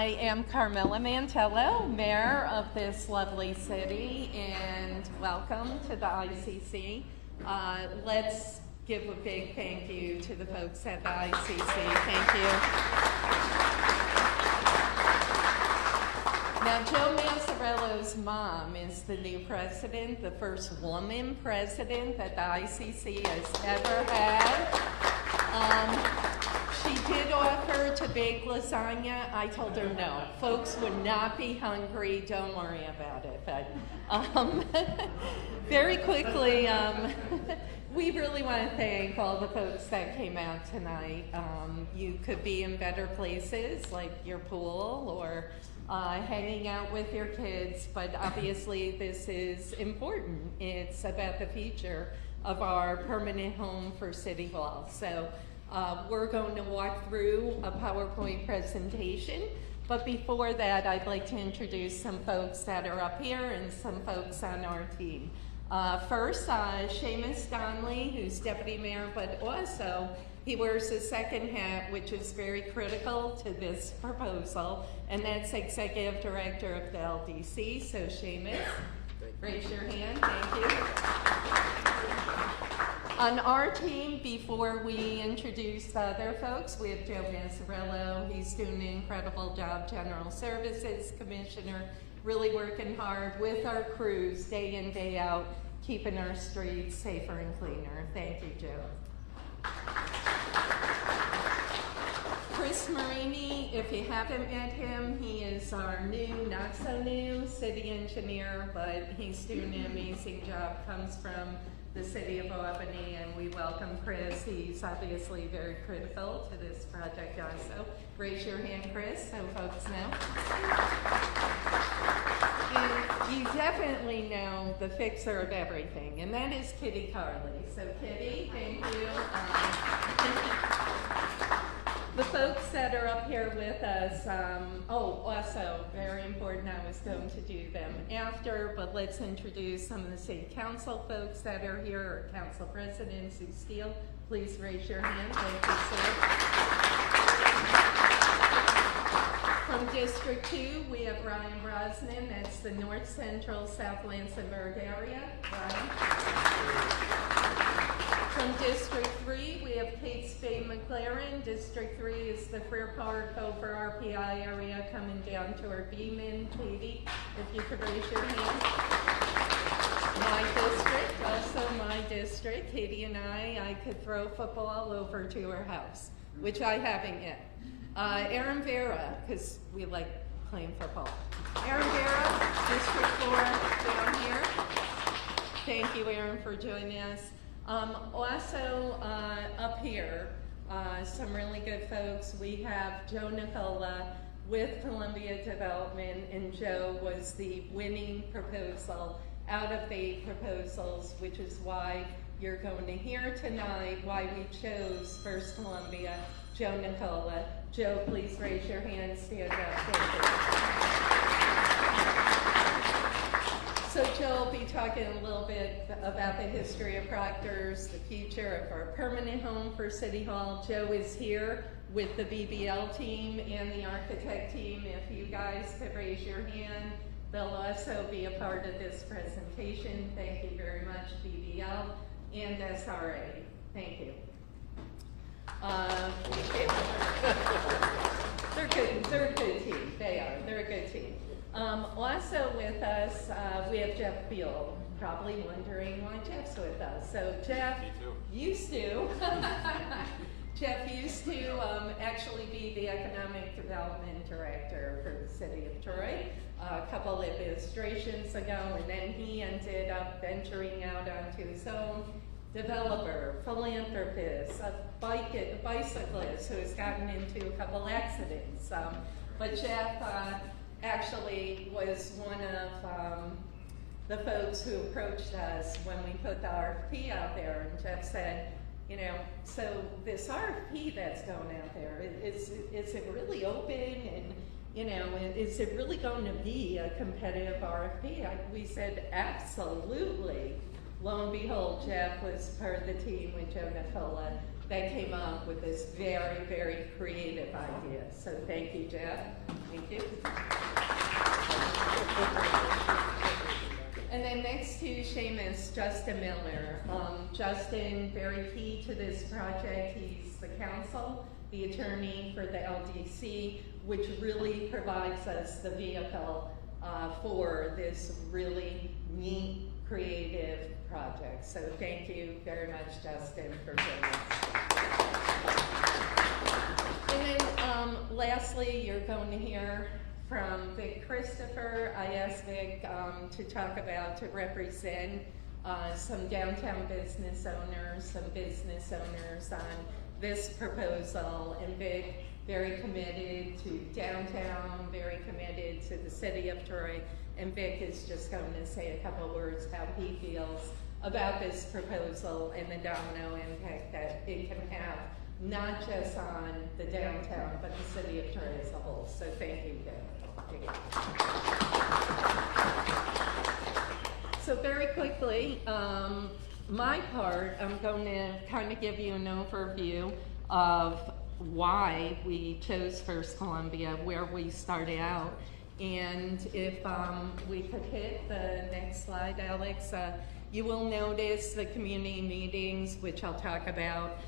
I am Carmela Mantello, mayor of this lovely city, and welcome to the ICC. Let's give a big thank you to the folks at the ICC. Thank you. Now, Joe Mazzarello's mom is the new president, the first woman president that the ICC has ever had. She did offer to bake lasagna. I told her no. Folks would not be hungry. Don't worry about it. But very quickly, we really want to thank all the folks that came out tonight. You could be in better places, like your pool or hanging out with your kids, but obviously this is important. It's about the future of our permanent home for City Hall. So we're going to walk through a PowerPoint presentation, but before that, I'd like to introduce some folks that are up here and some folks on our team. First, Seamus Donnelly, who's deputy mayor, but also he wears a second hat, which is very critical to this proposal, and that's executive director of the LDC. So Seamus, raise your hand, thank you. On our team, before we introduce the other folks, we have Joe Mazzarello. He's doing an incredible job, General Services Commissioner, really working hard with our crews day in, day out, keeping our streets safer and cleaner. Thank you, Joe. Chris Marini, if you haven't met him, he is our new, not so new, city engineer, but he's doing an amazing job, comes from the city of Albany, and we welcome Chris. He's obviously very critical to this project also. Raise your hand, Chris, so folks know. You definitely know the fixer of everything, and that is Kitty Carley. So Kitty, thank you. The folks that are up here with us, also very important, I was going to do them after, but let's introduce some of the city council folks that are here, or council president, Sue Steele. Please raise your hand. Thank you, sir. From District 2, we have Ryan Brosnan, that's the North Central South Lansingburg area. Ryan. From District 3, we have Kate Spade McLaren. District 3 is the Freer Park over RPI area coming down toward Beeman. Katie, if you could raise your hand. My district, also my district. Katie and I could throw football over to her house, which I haven't yet. Aaron Vera, because we like playing football. Aaron Vera, District 4, down here. Thank you, Aaron, for joining us. Also, up here, some really good folks. We have Joe Nicola with Columbia Development, and Joe was the winning proposal out of the 8 proposals, which is why you're going to hear tonight why we chose First Columbia, Joe Nicola. Joe, please raise your hand, stand up. So Joe will be talking a little bit about the history of Proctors, the future of our permanent home for City Hall. Joe is here with the BBL team and the architect team. If you guys could raise your hand, they'll also be a part of this presentation. Thank you very much, BBL and SRA. Thank you. They're a good team. They are. They're a good team. Also with us, we have Jeff Beal, probably wondering why Jeff's with us. So Jeff used to, actually be the Economic Development Director for the City of Troy a couple administrations ago, and then he ended up venturing out onto his own. Developer, philanthropist, a bicyclist who has gotten into a couple accidents. But Jeff actually was one of the folks who approached us when we put the RFP out there, and Jeff said, you know, so this RFP that's going out there, is it really open, and you know, is it really going to be a competitive RFP? We said absolutely. lo and behold, Jeff was part of the team with Joe Nicola that came up with this very, very creative idea. So thank you, Jeff. Thank you. And then next to Seamus, Justin Miller. Justin, very key to this project. He's the counsel, the attorney for the LDC, which really provides us the vehicle for this really neat, creative project. So thank you very much, Justin, for doing this. And then lastly, you're going to hear from Vic Christopher. I asked Vic to represent some downtown business owners, some business owners on this proposal. And Vic, very committed to downtown, very committed to the city of Troy. And Vic is just going to say a couple words how he feels about this proposal and the domino impact that it can have, not just on the downtown, but the city of Troy as a whole. So thank you, Vic. So very quickly, my part, I'm going to kind of give you an overview of why we chose First Columbia, where we started out. And if we could hit the next slide, Alex, you will notice the community meetings, which I'll talk about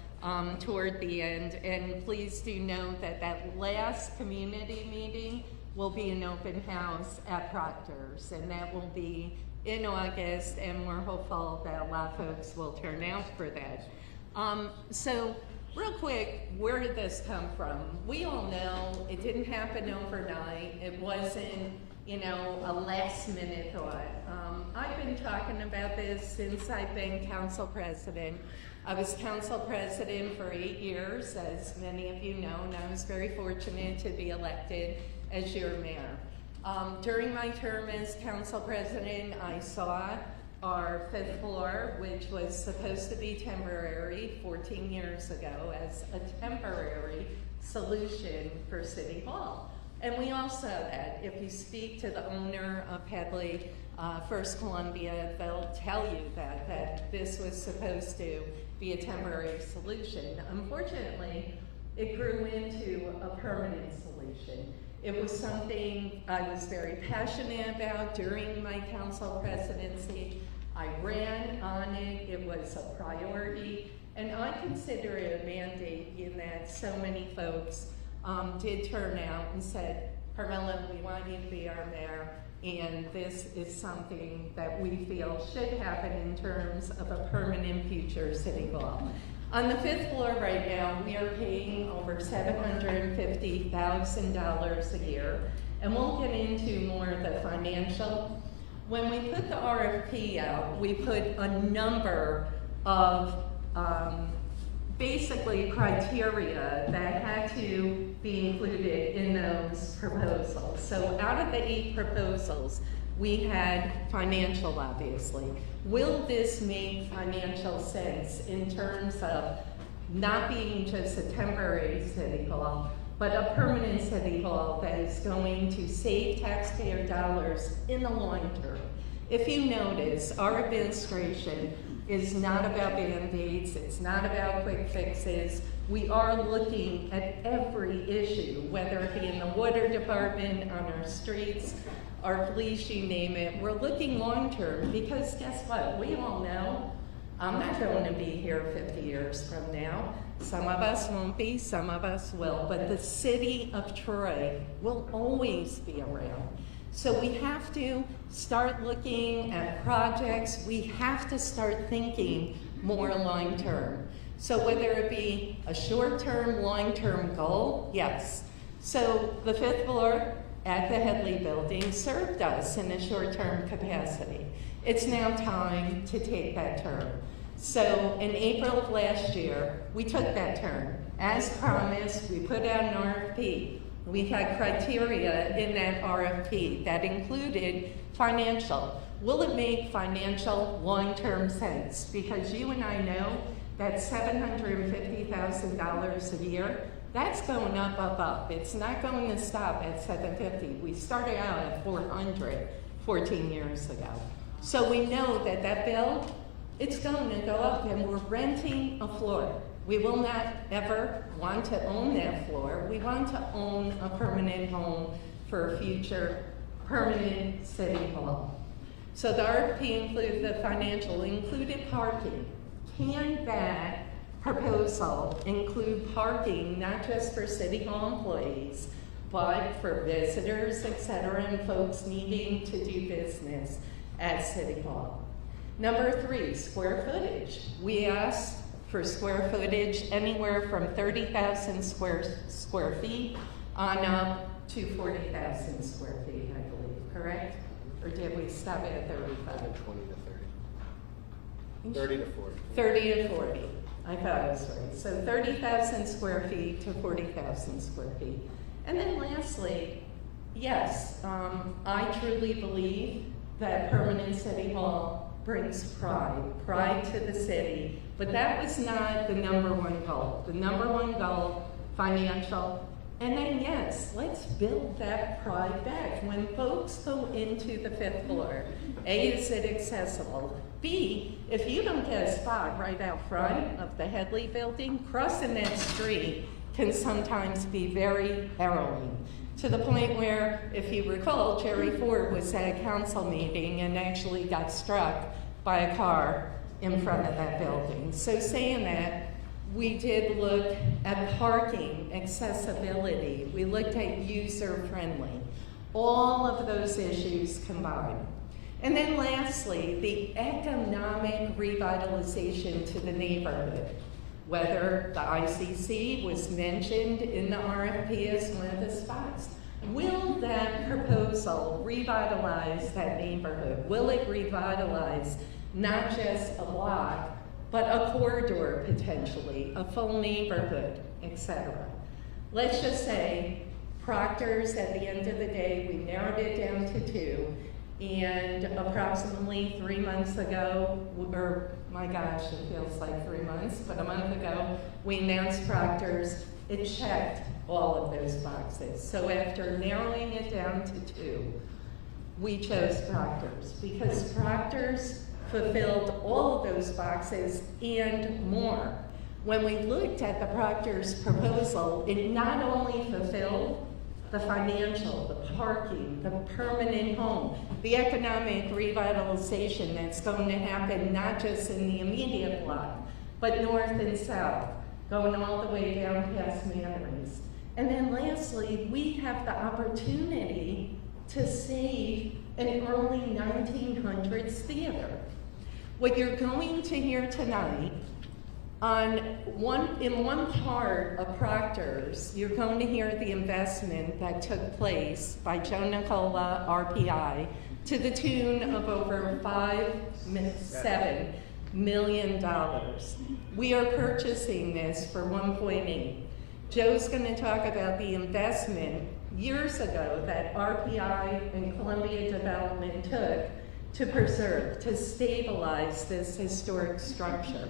toward the end. And please do note that that last community meeting will be an open house at Proctors, and that will be in August, and we're hopeful that a lot of folks will turn out for that. So real quick, where did this come from? We all know it didn't happen overnight. It wasn't, a last minute thought. I've been talking about this since I've been council president. I was council president for 8 years, as many of you know, and I was very fortunate to be elected as your mayor. During my term as council president, I saw our 5th floor, which was supposed to be temporary 14 years ago, as a temporary solution for City Hall. And we all saw that. If you speak to the owner of Headley, First Columbia, they'll tell you that this was supposed to be a temporary solution. Unfortunately, it grew into a permanent solution. It was something I was very passionate about during my council presidency. I ran on it, it was a priority, and I consider it a mandate in that so many folks did turn out and said, Carmela, we want you to be our mayor, and this is something that we feel should happen in terms of a permanent future City Hall. On the 5th floor right now, we are paying over $750,000 a year, and we'll get into more of the financial. When we put the RFP out, we put a number of basically criteria that had to be included in those proposals. So out of the 8 proposals, we had financial, obviously. Will this make financial sense in terms of not being just a temporary city hall, but a permanent city hall that is going to save taxpayer dollars in the long term? If you notice, our administration is not about Band-Aids, it's not about quick fixes. We are looking at every issue, whether it be in the water department, on our streets, our police, you name it. We're looking long-term because guess what? We all know I'm not going to be here 50 years from now. Some of us won't be, some of us will, but the city of Troy will always be around. So we have to start looking at projects. We have to start thinking more long-term. So whether it be a short-term, long-term goal, yes. So the 5th floor at the Headley building served us in a short-term capacity. It's now time to take that turn. So in April of last year, we took that turn. As promised, we put out an RFP. We had criteria in that RFP that included financial. Will it make financial long-term sense? Because you and I know that $750,000 a year, that's going up, up, up. It's not going to stop at $750. We started out at $400 14 years ago. So we know that that bill it's going to go up, and we're renting a floor. We will not ever want to own that floor. We want to own a permanent home for a future permanent city hall. So the RFP included the financial, included parking. Can that proposal include parking not just for city hall employees, but for visitors, et cetera, and folks needing to do business at City Hall? Number 3, square footage. We asked for square footage anywhere from 30,000 square feet on up to 40,000 square feet, I believe, correct? Or did we stop it at 35? 20 to 30. 30 to 40. 30 to 40. I thought I was right. So 30,000 square feet to 40,000 square feet. And then lastly, yes, I truly believe that permanent city hall brings pride to the city, but that was not the number one goal. The number one goal, financial, and then yes, let's build that pride back. When folks go into the 5th floor, A, is it accessible? B, if you don't get a spot right out front of the Headley building, crossing that street can sometimes be very harrowing. To the point where, if you recall, Jerry Ford was at a council meeting and actually got struck by a car in front of that building. So saying that, we did look at parking, accessibility, we looked at user-friendly, all of those issues combined. And then lastly, the economic revitalization to the neighborhood. Whether the ICC was mentioned in the RFP as one of the spots. Will that proposal revitalize that neighborhood? Will it revitalize not just a block, but a corridor potentially, a full neighborhood, etc.? Let's just say Proctors, at the end of the day, we narrowed it down to 2, and approximately 3 months ago, or my gosh, it feels like 3 months, but a month ago, we announced Proctors. It checked all of those boxes. So after narrowing it down to 2, we chose Proctors because Proctors fulfilled all of those boxes and more. When we looked at the Proctors proposal, it not only fulfilled the financial, the parking, the permanent home, the economic revitalization that's going to happen not just in the immediate block, but north and south, going all the way down past Manneries. And then lastly, we have the opportunity to save an early 1900s theater. What you're going to hear tonight, in one part of Proctors, you're going to hear the investment that took place by Joe Nicola RPI to the tune of over $7 million. We are purchasing this for 1.8. Joe's going to talk about the investment years ago that RPI and Columbia Development took to preserve, to stabilize this historic structure.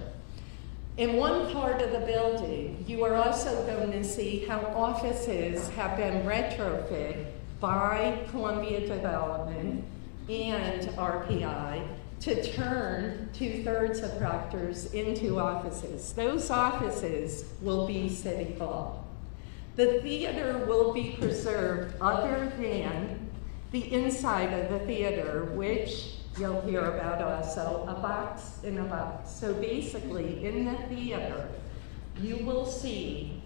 In one part of the building, you are also going to see how offices have been retrofit by Columbia Development and RPI to turn 2/3 of Proctors into offices. Those offices will be City Hall. The theater will be preserved other than the inside of the theater, which you'll hear about also, a box in a box. So basically, in the theater, you will see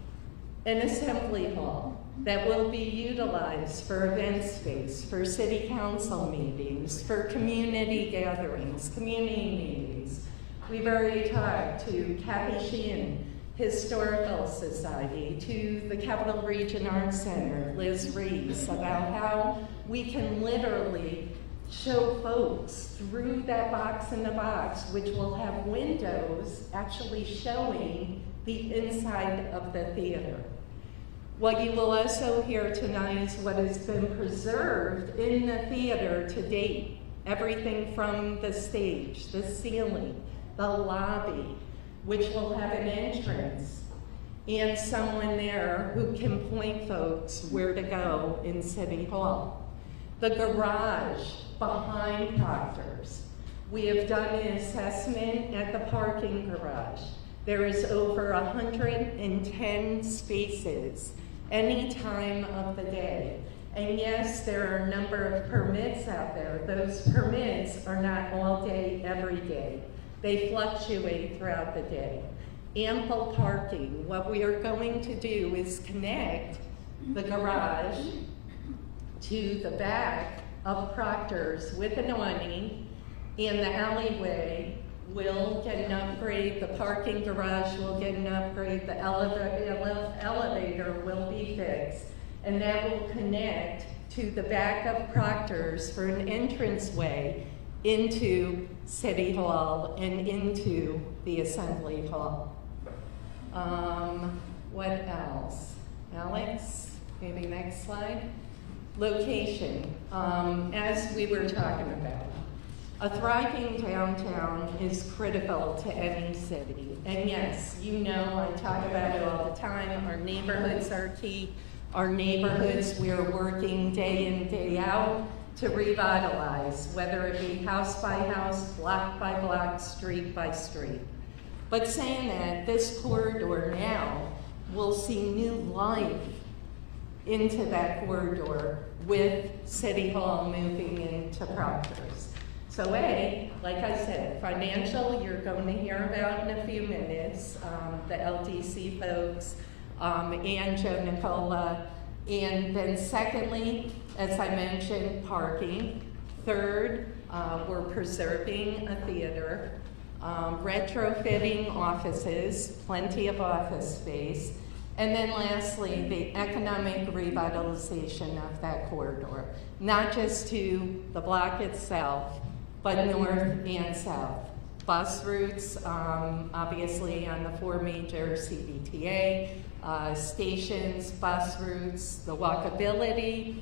an assembly hall that will be utilized for event space, for city council meetings, for community gatherings, community meetings. We've already talked to Kathy Sheehan, Historical Society, to the Capital Region Arts Center, Liz Rees, about how we can literally show folks through that box in the box, which will have windows actually showing the inside of the theater. What you will also hear tonight is what has been preserved in the theater to date. Everything from the stage, the ceiling, the lobby, which will have an entrance and someone there who can point folks where to go in City Hall. The garage behind Proctors, we have done an assessment at the parking garage. There is over 110 spaces any time of the day. And yes, there are a number of permits out there. Those permits are not all day, every day. They fluctuate throughout the day. Ample parking. What we are going to do is connect the garage to the back of Proctors with an awning, and the alleyway will get an upgrade, the parking garage will get an upgrade, the elevator will be fixed, and that will connect to the back of Proctors for an entranceway into City Hall and into the Assembly Hall. What else? Alex, maybe next slide. Location, as we were talking about. A thriving downtown is critical to any city. And yes, you know, I talk about it all the time. Our neighborhoods are key. Our neighborhoods, we're working day in, day out to revitalize, whether it be house by house, block by block, street by street. But saying that, this corridor now will see new life into that corridor with City Hall moving into Proctors. So A, like I said, financial, you're going to hear about in a few minutes, the LDC folks, and Joe Nicola. And then secondly, as I mentioned, parking. Third, we're preserving a theater, retrofitting offices, plenty of office space. And then lastly, the economic revitalization of that corridor, not just to the block itself, but north and south. Bus routes, obviously on the 4 major CBTA, stations, bus routes, the walkability,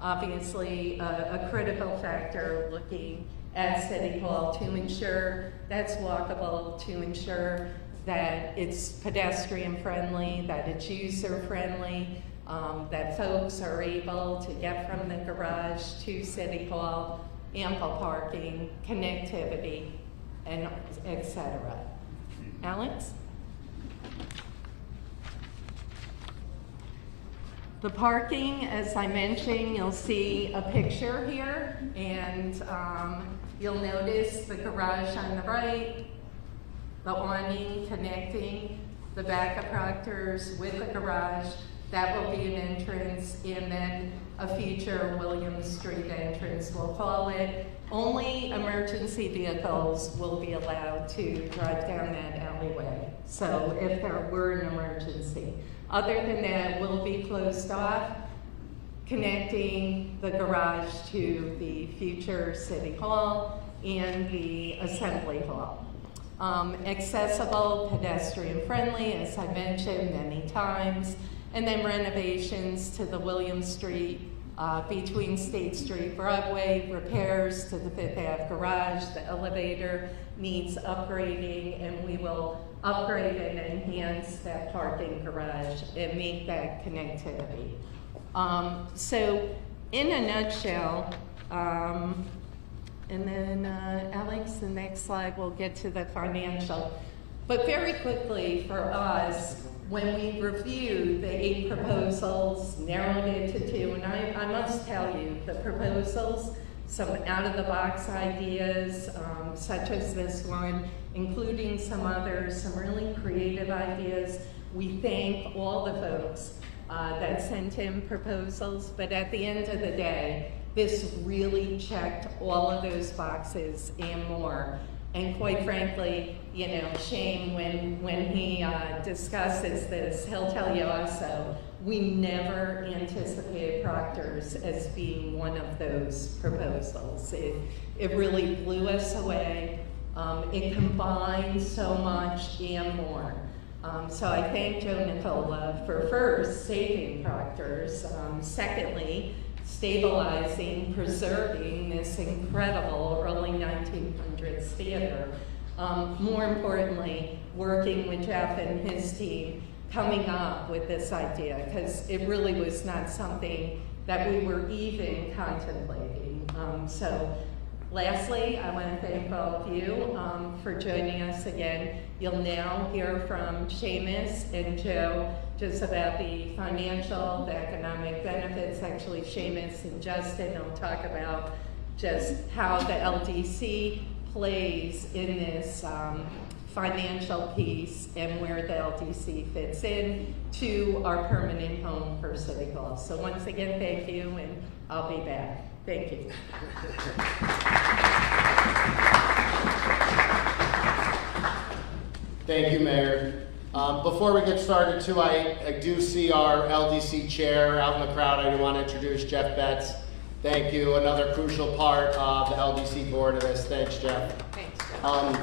obviously a critical factor looking at City Hall to ensure that's walkable, to ensure that it's pedestrian friendly, that it's user friendly, that folks are able to get from the garage to City Hall, ample parking, connectivity, and etc. Alex? The parking, as I mentioned, you'll see a picture here, and you'll notice the garage on the right, the awning connecting the back of Proctors with the garage. That will be an entrance, and then a future Williams Street entrance, we'll call it. Only emergency vehicles will be allowed to drive down that alleyway. So if there were an emergency. Other than that, will be closed off, connecting the garage to the future City Hall and the Assembly Hall. Accessible, pedestrian friendly, as I mentioned many times, and then renovations to the Williams Street, between State Street, Broadway, repairs to the Fifth Ave garage. The elevator needs upgrading, and we will upgrade and enhance that parking garage and make that connectivity. So in a nutshell, and then Alex, the next slide, we'll get to the financial. But very quickly for us, when we reviewed the 8 proposals, narrowed it to 2, and I must tell you, the proposals, some out-of-the-box ideas, such as this one, including some others, some really creative ideas. We thank all the folks that sent in proposals, but at the end of the day, this really checked all of those boxes and more. And quite frankly, you know, Shane, when he discusses this, he'll tell you also, we never anticipated Proctors as being one of those proposals. It really blew us away. It combined so much and more. So I thank Joe Nicola for first saving Proctors, secondly, stabilizing, preserving this incredible early 1900s theater. More importantly, working with Jeff and his team, coming up with this idea, because it really was not something that we were even contemplating. So Lastly, I want to thank all of you for joining us again. You'll now hear from Seamus and Joe just about the financial, the economic benefits. Actually, Seamus and Justin will talk about just how the LDC plays in this financial piece and where the LDC fits in to our permanent home for City Hall. So once again, thank you, and I'll be back. Thank you. Thank you, Mayor. Before we get started, too, I do see our LDC chair out in the crowd. I do want to introduce Jeff Betts. Thank you. Another crucial part of the LDC board of this. Thanks, Jeff. Thanks, Jeff.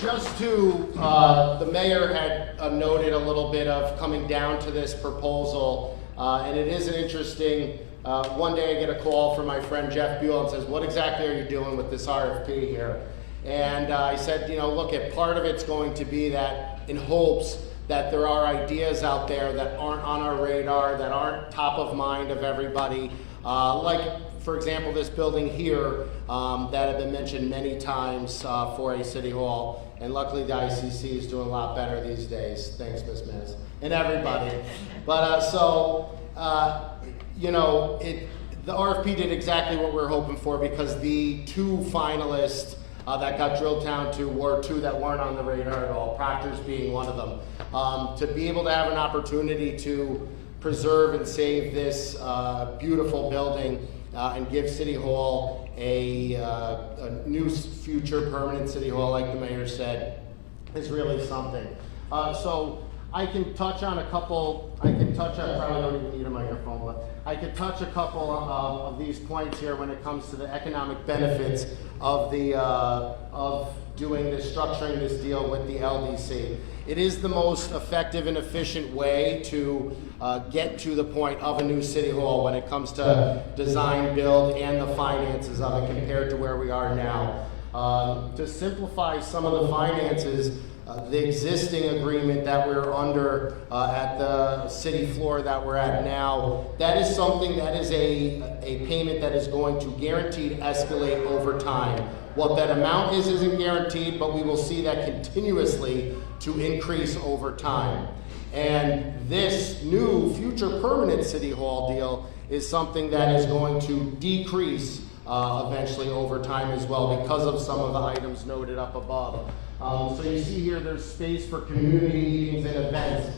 Just to, the mayor had noted a little bit of coming down to this proposal, and it is an interesting, one day I get a call from my friend Jeff Buell and says, what exactly are you doing with this RFP here? And I said, look, part of it's going to be that in hopes that there are ideas out there that aren't on our radar, that aren't top of mind of everybody, like, for example, this building here that have been mentioned many times for a city hall. And luckily the ICC is doing a lot better these days. Thanks, Ms. Miz, and everybody. But the RFP did exactly what we were hoping for, because the two finalists that got drilled down to were two that weren't on the radar at all, Proctors being one of them. To be able to have an opportunity to preserve and save this beautiful building and give City Hall a new future permanent City Hall, like the mayor said, is really something. So I can touch on a couple, I probably don't even need a microphone, but I could touch a couple of these points here when it comes to the economic benefits of doing this, structuring this deal with the LDC. It is the most effective and efficient way to get to the point of a new city hall when it comes to design, build, and the finances of it compared to where we are now. To simplify some of the finances, the existing agreement that we're under at the city floor that we're at now, that is something that is a payment that is going to guaranteed escalate over time. What that amount is isn't guaranteed, but we will see that continuously to increase over time. And this new future permanent city hall deal is something that is going to decrease eventually over time as well, because of some of the items noted up above. So you see here there's space for community meetings and events.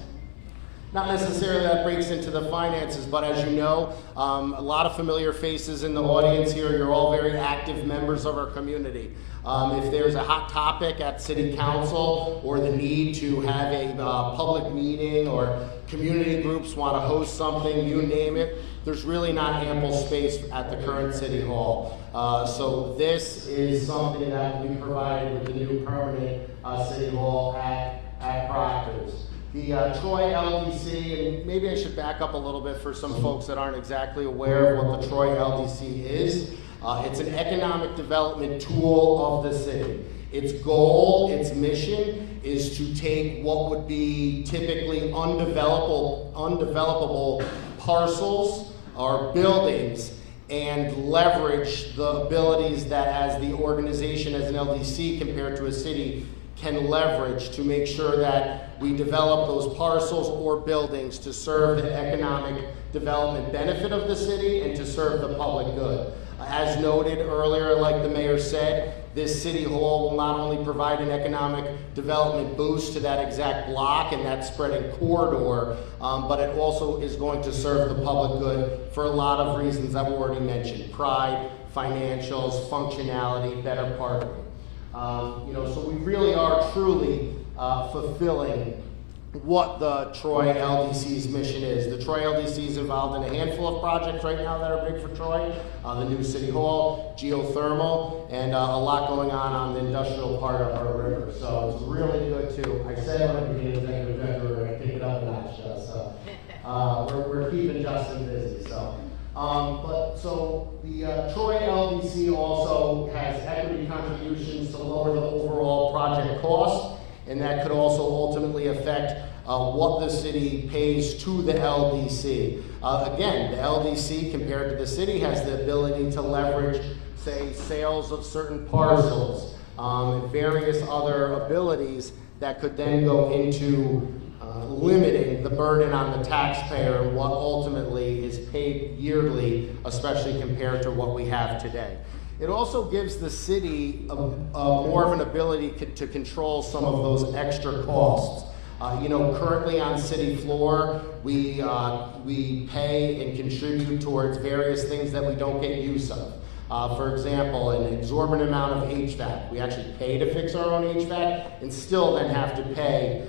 Not necessarily that breaks into the finances, but as you know, a lot of familiar faces in the audience here. You're all very active members of our community. If there's a hot topic at City Council, or the need to have a public meeting, or community groups want to host something, you name it, there's really not ample space at the current City Hall. So this is something that we provided with the new permanent City Hall at Proctors. The Troy LDC, and maybe I should back up a little bit for some folks that aren't exactly aware of what the Troy LDC is. It's an economic development tool of the city. Its goal, its mission, is to take what would be typically undevelopable parcels or buildings and leverage the abilities that as the organization, as an LDC compared to a city, can leverage to make sure that we develop those parcels or buildings to serve the economic development benefit of the city and to serve the public good. As noted earlier, like the mayor said, this city hall will not only provide an economic development boost to that exact block and that spreading corridor, but it also is going to serve the public good for a lot of reasons I've already mentioned: pride, financials, functionality, better parking. So we really are truly fulfilling what the Troy LDC's mission is. The Troy LDC is involved in a handful of projects right now that are big for Troy. The new City Hall, geothermal, and a lot going on the industrial part of our river. So it's really good too. I said when we get executive director, we're going to pick it up a notch. So we're keeping Justin busy. So the Troy LDC also has equity contributions to lower the overall project cost, and that could also ultimately affect what the city pays to the LDC. Again, the LDC compared to the city has the ability to leverage say, sales of certain parcels, and various other abilities that could then go into limiting the burden on the taxpayer and what ultimately is paid yearly, especially compared to what we have today. It also gives the city more of an ability to control some of those extra costs. Currently on city floor, we pay and contribute towards various things that we don't get use of. For example, an exorbitant amount of HVAC. We actually pay to fix our own HVAC and still then have to pay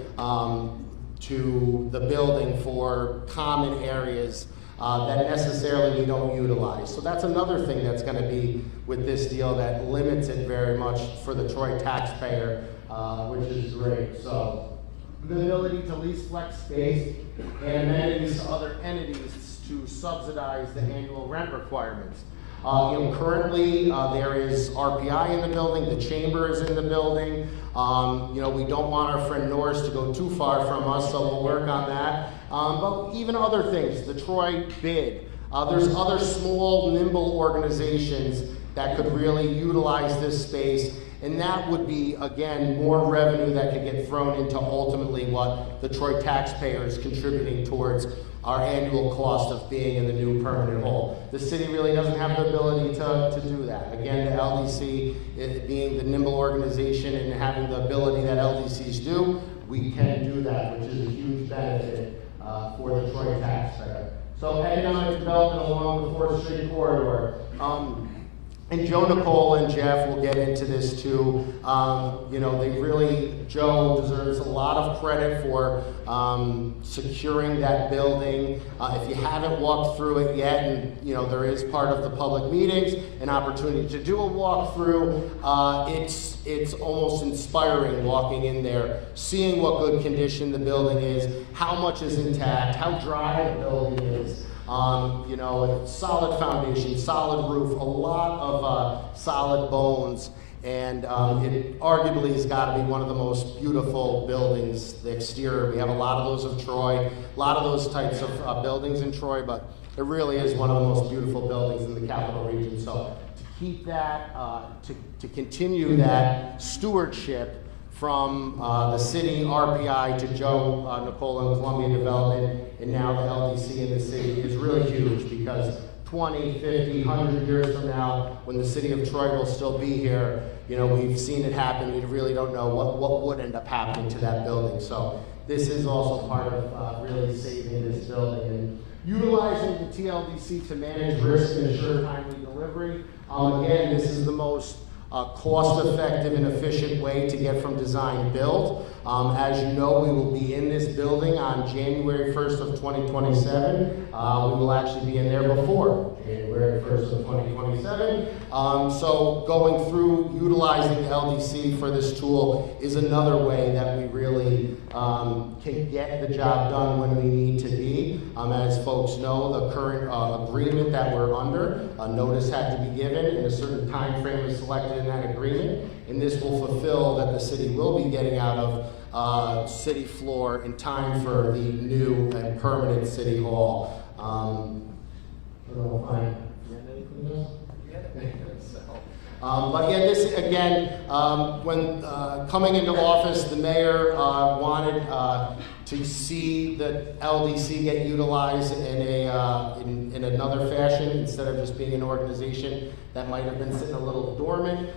to the building for common areas that necessarily we don't utilize. So that's another thing that's going to be with this deal that limits it very much for the Troy taxpayer, which is great. So the ability to lease flex space and amenities to other entities to subsidize the annual rent requirements. Currently, there is RPI in the building, the chamber is in the building. We don't want our friend Norris to go too far from us, so we'll work on that. But even other things, the Troy bid. There's other small, nimble organizations that could really utilize this space, and that would be, again, more revenue that could get thrown into ultimately what the Troy taxpayer is contributing towards our annual cost of being in the new permanent hall. The city really doesn't have the ability to do that. Again, the LDC, being the nimble organization and having the ability that LDCs do, we can do that, which is a huge benefit for the Troy taxpayer. So economic development along the 4th Street corridor. And Joe, Nicole, and Jeff will get into this too. Joe deserves a lot of credit for securing that building. If you haven't walked through it yet, and there is part of the public meetings, an opportunity to do a walkthrough, it's almost inspiring walking in there, seeing what good condition the building is, how much is intact, how dry the building is. Solid foundation, solid roof, a lot of solid bones, and it arguably has got to be one of the most beautiful buildings, the exterior. We have a lot of those of Troy, a lot of those types of buildings in Troy, but it really is one of the most beautiful buildings in the capital region. So to keep that, to continue that stewardship from the city, RPI, to Joe, Nicole, and Columbia Development, and now the LDC in the city is really huge, because 20, 50, 100 years from now, when the city of Troy will still be here, we've seen it happen. We really don't know what would end up happening to that building. So this is also part of really saving this building and utilizing the TLDC to manage risk and ensure timely delivery. Again, this is the most cost-effective and efficient way to get from design build. As you know, we will be in this building on January 1st of 2027. We will actually be in there before January 1st of 2027. So going through utilizing LDC for this tool is another way that we really can get the job done when we need to be. As folks know, the current agreement that we're under, a notice had to be given and a certain time frame was selected in that agreement, and this will fulfill that the city will be getting out of city floor in time for the new and permanent city hall. I don't know if I get anything else. But yeah, this again, when coming into office, the mayor wanted to see the LDC get utilized in another fashion instead of just being an organization that might have been sitting a little dormant.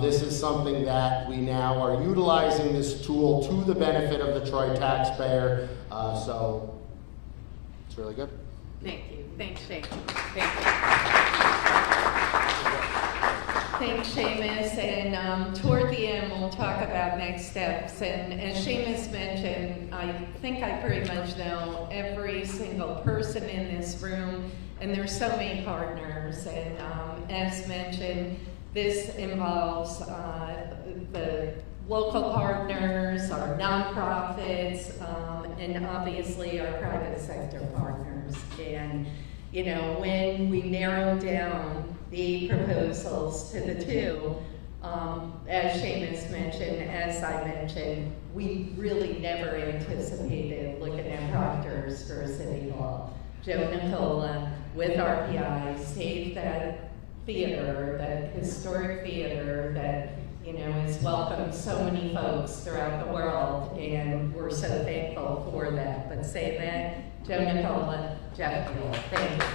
This is something that we now are utilizing this tool to the benefit of the Troy taxpayer. So it's really good. Thank you. Thanks, Shane. Thank you. Thanks, Seamus. And toward the end, we'll talk about next steps. And as Seamus mentioned, I think I pretty much know every single person in this room, and there's so many partners. And as mentioned, this involves the local partners, our nonprofits, and obviously our private sector partners. And when we narrow down the proposals to the two, as Seamus mentioned, as I mentioned, we really never anticipated looking at Proctors for a city hall. Joe Nicola with RPI saved that theater, that historic theater that, you know, has welcomed so many folks throughout the world, and we're so thankful for that. But say that, Joe Nicola, Jeff Lee. Thank you.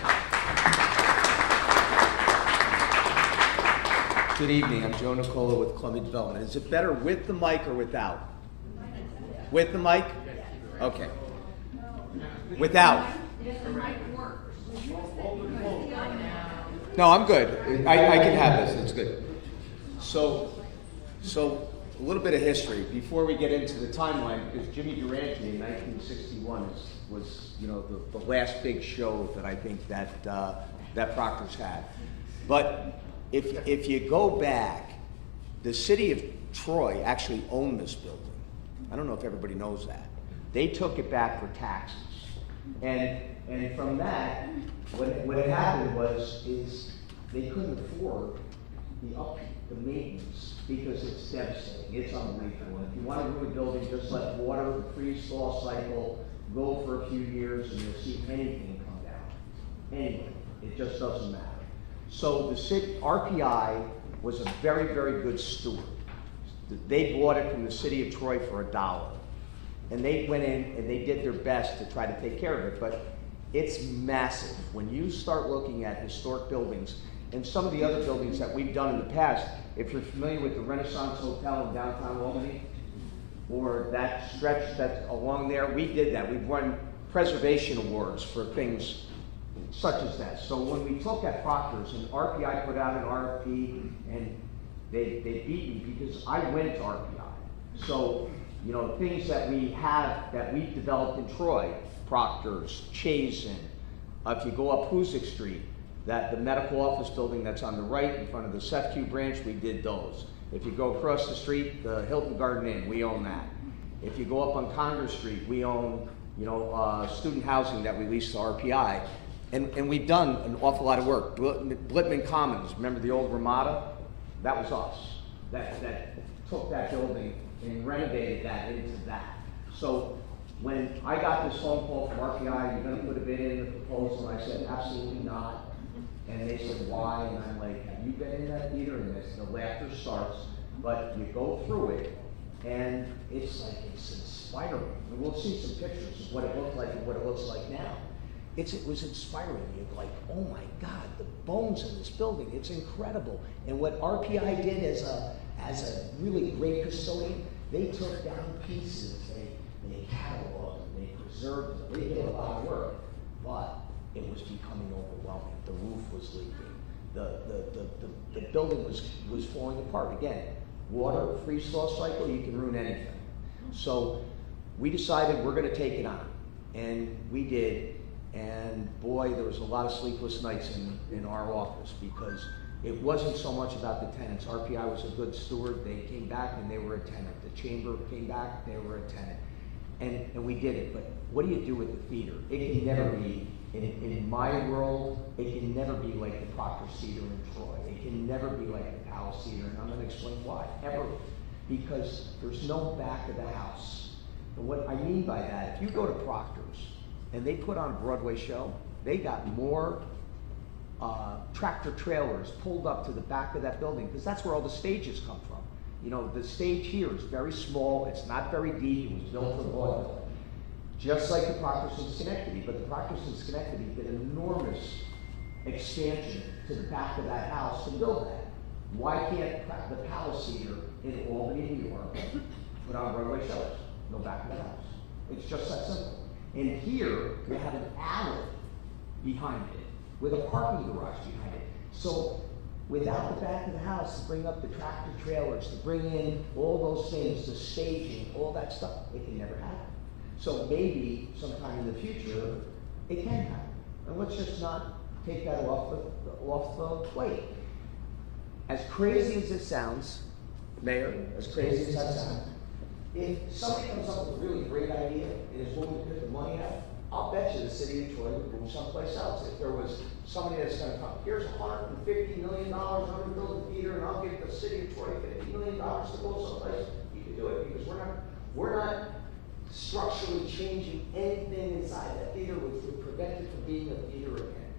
Good evening, I'm Joe Nicola with Columbia Development. Is it better with the mic or without? With the mic? Okay. Without? No, I'm good. I can have this, it's good. So a little bit of history before we get into the timeline, because Jimmy Durante in 1961 was you know, the last big show that I think that Proctors had. But if you go back, the city of Troy actually owned this building. I don't know if everybody knows that. They took it back for taxes. And from that, what had happened is they couldn't afford the upkeep, the maintenance, because it's devastating, it's unbelievable. And if you want to ruin a building, just let water, the freeze-thaw cycle, go for a few years and you'll see anything come down. Anything, it just doesn't matter. So the city, RPI was a very, very good steward. They bought it from the city of Troy for $1. And they went in and they did their best to try to take care of it, but it's massive. When you start looking at historic buildings, and some of the other buildings that we've done in the past, if you're familiar with the Renaissance Hotel in downtown Albany, or that stretch that's along there, we did that. We've won preservation awards for things such as that. So when we took at Proctors, and RPI put out an RFP, and they beat me because I went to RPI. So, you know, things that we have, that we've developed in Troy, Proctors, Chazen, if you go up Hoosick Street, that the medical office building that's on the right in front of the SEFQ branch, we did those. If you go across the street, the Hilton Garden Inn, we own that. If you go up on Congress Street, we own, you know, student housing that we lease to RPI. And we've done an awful lot of work. Blitman Commons, remember the old Ramada? That was us. That took that building and renovated that into that. So when I got this phone call from RPI, you're gonna put a bid in the proposal, and I said, absolutely not. And they said, why? And I'm like, have you been in that theater? And the laughter starts, but you go through it, and it's inspiring. And we'll see some pictures of what it looked like and what it looks like now. It was inspiring. You're like, oh my God, the bones in this building, it's incredible. And what RPI did as a really great custodian, they took down pieces, they cataloged, they preserved it, they did a lot of work, but it was becoming overwhelming. The roof was leaking. The building was falling apart. Again, water, freeze-thaw cycle, you can ruin anything. So we decided we're gonna take it on, and we did. And boy, there was a lot of sleepless nights in our office, because it wasn't so much about the tenants. RPI was a good steward. They came back and they were a tenant. The chamber came back, they were a tenant. And we did it, but what do you do with the theater? It can never be, in my world, it can never be like the Proctors Theatre in Troy. It can never be like the Palace Theatre, and I'm gonna explain why, ever. Because there's no back of the house. And what I mean by that, if you go to Proctors, and they put on a Broadway show, they got more tractor trailers pulled up to the back of that building, because that's where all the stages come from. You know, the stage here is very small, it's not very deep, it was built for vaudeville. Just like the Proctors in Schenectady, but the Proctors in Schenectady did an enormous expansion to the back of that house to build that. Why can't the Palace Theatre in Albany, New York, put on Broadway shows? No back of the house. It's just that simple. And here, we have an alley behind it, with a parking garage behind it. So, without the back of the house to bring up the tractor trailers, to bring in all those things, the staging, all that stuff, it can never happen. So maybe sometime in the future, it can happen. And let's just not take that off the plate. As crazy as it sounds, Mayor, as crazy as that sounds, if somebody comes up with a really great idea and is willing to put the money out, I'll bet you the city of Troy would move someplace else. If there was somebody that's gonna come, here's $150 million, I'm gonna build a theater, and I'll give the city of Troy $50 million to go someplace, you can do it, because we're not structurally changing anything inside that theater which would prevent it from being a theater again.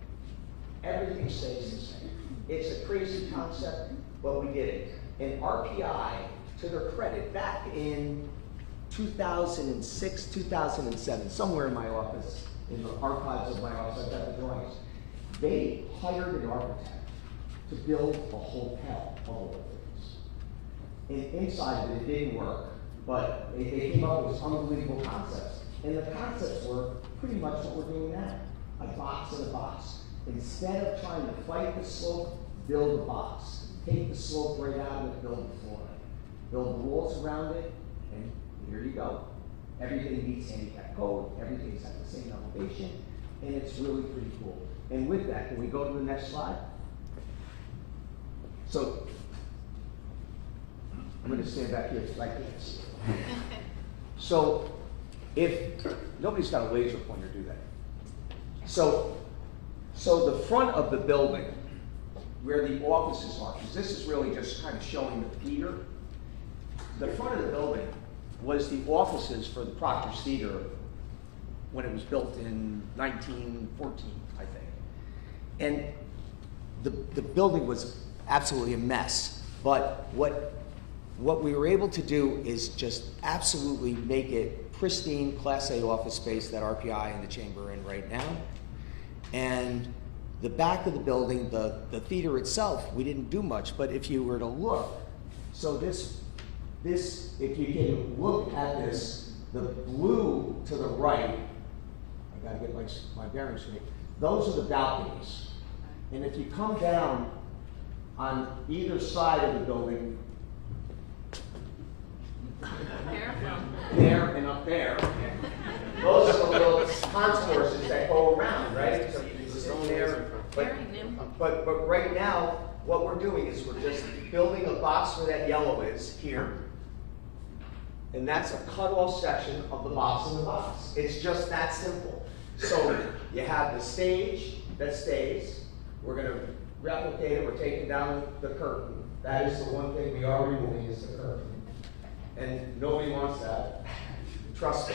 Everything stays the same. It's a crazy concept, but we did it. And RPI, to their credit, back in 2006, 2007, somewhere in my office, in the archives of my office, I've got the drawings. They hired an architect to build a hotel of all things. And inside of it, it didn't work, but they came up with this unbelievable concepts. And the concepts were pretty much what we're doing now, a box in a box. Instead of trying to fight the slope, build a box. Take the slope right out of it, build the floor. Build the walls around it, and here you go. Everything meets handicap code, everything's at the same elevation, and it's really pretty cool. And with that, can we go to the next slide? So, I'm going to stand back here like this. So, if nobody's got a laser pointer, do that. So the front of the building, where the offices are, because this is really just kind of showing the theater. The front of the building was the offices for the Proctors Theatre when it was built in 1914, I think. And the building was absolutely a mess. But what we were able to do is just absolutely make it pristine Class A office space that RPI and the Chamber are in right now. And the back of the building, the theater itself, we didn't do much, but if you were to look, so this, if you can look at this, the blue to the right, I gotta get my bearings straight, those are the balconies. And if you come down on either side of the building, there and up there, those are the little contours that go around, right? So you can go there. But right now, what we're doing is we're just building a box where that yellow is here. And that's a cut-off section of the box in the box. It's just that simple. So you have the stage that stays. We're going to replicate it. We're taking down the curtain. That is the one thing we are removing is the curtain. And nobody wants that. Trust me.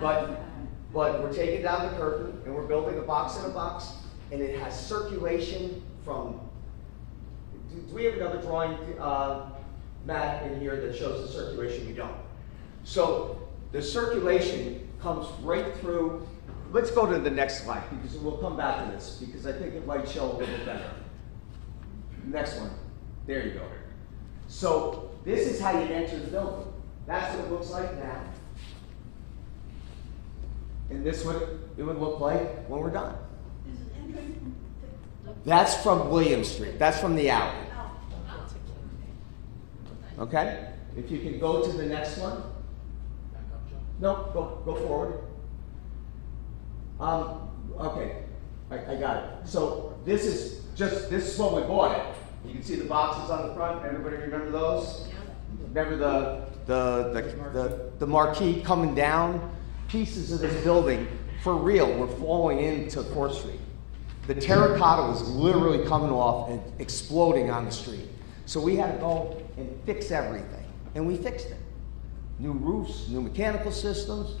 But we're taking down the curtain and we're building a box in a box, and it has circulation from. Do we have another drawing, Matt, in here that shows the circulation? We don't. So the circulation comes right through. Let's go to the next slide because we'll come back to this because I think it might show a little better. Next one. There you go. So this is how you enter the building. That's what it looks like now. And this is what it would look like when we're done. That's from William Street. That's from the alley. Okay? If you can go to the next one. No, go forward. Okay, I got it. So this is when we bought it. You can see the boxes on the front. Everybody remember those? Remember the marquee coming down? Pieces of this building, for real, were falling into 4th Street. The terracotta was literally coming off and exploding on the street. So we had to go and fix everything. And we fixed it. New roofs, new mechanical systems.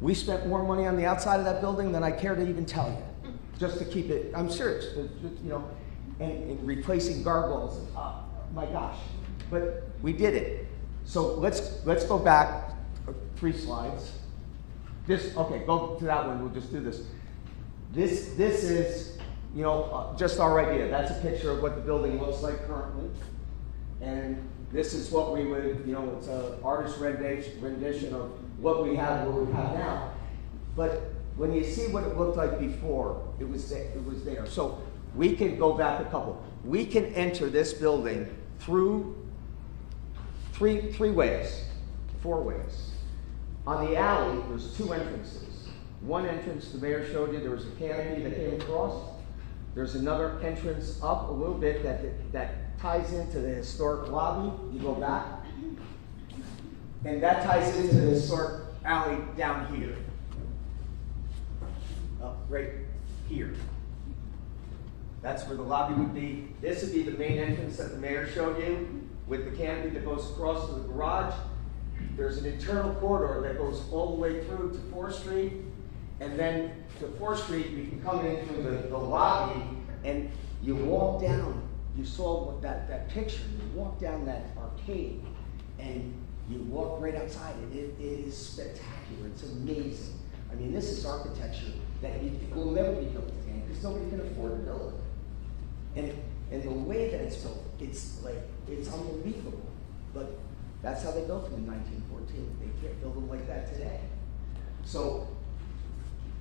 We spent more money on the outside of that building than I care to even tell you. Just to keep it, I'm serious, you know, and replacing gargoyles. My gosh. But we did it. So let's go back 3 slides. Okay, go to that one. We'll just do this. This is, you know, just our idea. That's a picture of what the building looks like currently, and this is what we would, you know, it's an artist rendition of what we have now. But when you see what it looked like before, it was there. So we can go back a couple. We can enter this building through three ways, 4 ways. On the alley, there's 2 entrances. One entrance, the mayor showed you, there was a canopy that came across. There's another entrance up a little bit that ties into the historic lobby. You go back. And that ties into the historic alley down here. Up right here. That's where the lobby would be. This would be the main entrance that the mayor showed you with the canopy that goes across to the garage. There's an internal corridor that goes all the way through to 4th Street, and then to 4th Street, we can come in through the lobby And you walk down, you saw what that picture, you walk down that arcade, and you walk right outside, and it is spectacular, it's amazing. I mean, this is architecture that will never be built again, because nobody can afford to build it. And the way that it's built, it's unbelievable. But that's how they built them in 1914. They can't build them like that today. So